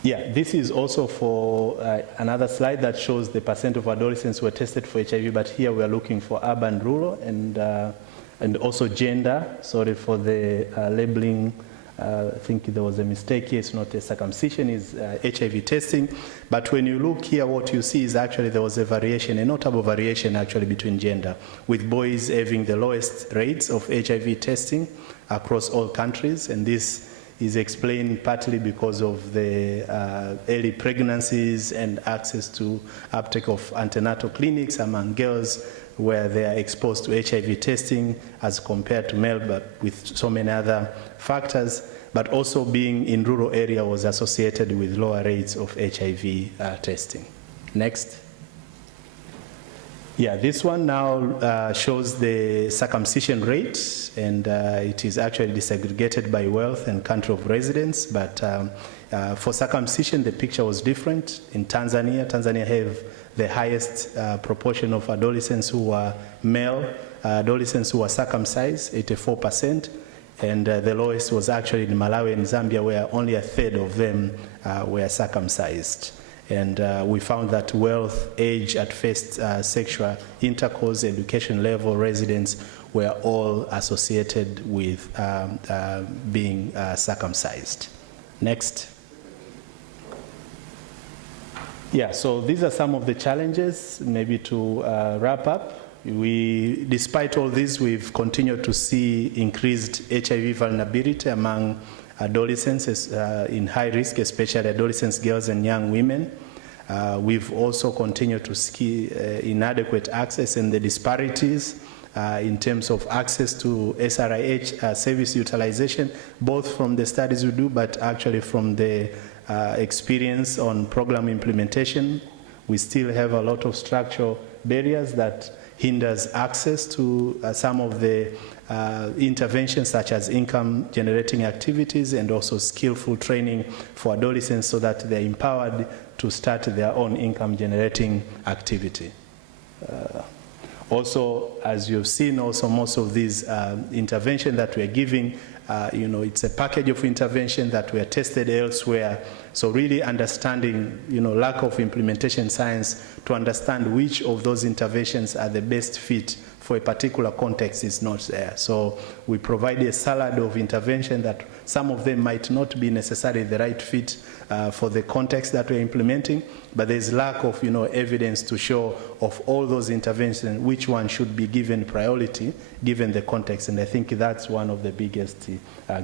Yeah, this is also for another slide that shows the percent of adolescents who were tested for HIV, but here we are looking for urban, rural, and also gender. Sorry for the labeling. I think there was a mistake here. It's not a circumcision, it's HIV testing. But when you look here, what you see is actually there was a variation, a notable variation actually between gender, with boys having the lowest rates of HIV testing across all countries. And this is explained partly because of the early pregnancies and access to uptake of antenatal clinics among girls, where they are exposed to HIV testing as compared to male, but with so many other factors. But also being in rural area was associated with lower rates of HIV testing. Next. Yeah, this one now shows the circumcision rate, and it is actually disaggregated by wealth and country of residence. But for circumcision, the picture was different. In Tanzania, have the highest proportion of adolescents who are male, adolescents who are circumcised, 84%. And the lowest was actually in Malawi and Zambia, where only a third of them were circumcised. And we found that wealth, age at first sexual intercourse, education level, residence were all associated with being circumcised. Next. Yeah, so these are some of the challenges. Maybe to wrap up, despite all this, we've continued to see increased HIV vulnerability among adolescents in high risk, especially adolescents, girls, and young women. We've also continued to see inadequate access and the disparities in terms of access to SRIH service utilization, both from the studies we do, but actually from the experience on program implementation. We still have a lot of structural barriers that hinders access to some of the interventions, such as income generating activities and also skillful training for adolescents, so that they're empowered to start their own income generating activity. Also, as you've seen, also most of these interventions that we're giving, it's a package of intervention that were tested elsewhere. So really understanding, lack of implementation science to understand which of those interventions are the best fit for a particular context is not there. So we provide a salad of intervention that some of them might not be necessarily the right fit for the context that we're implementing, but there's lack of evidence to show of all those interventions which one should be given priority given the context, and I think that's one of the biggest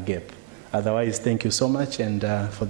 gap. Otherwise, thank you so much, and for the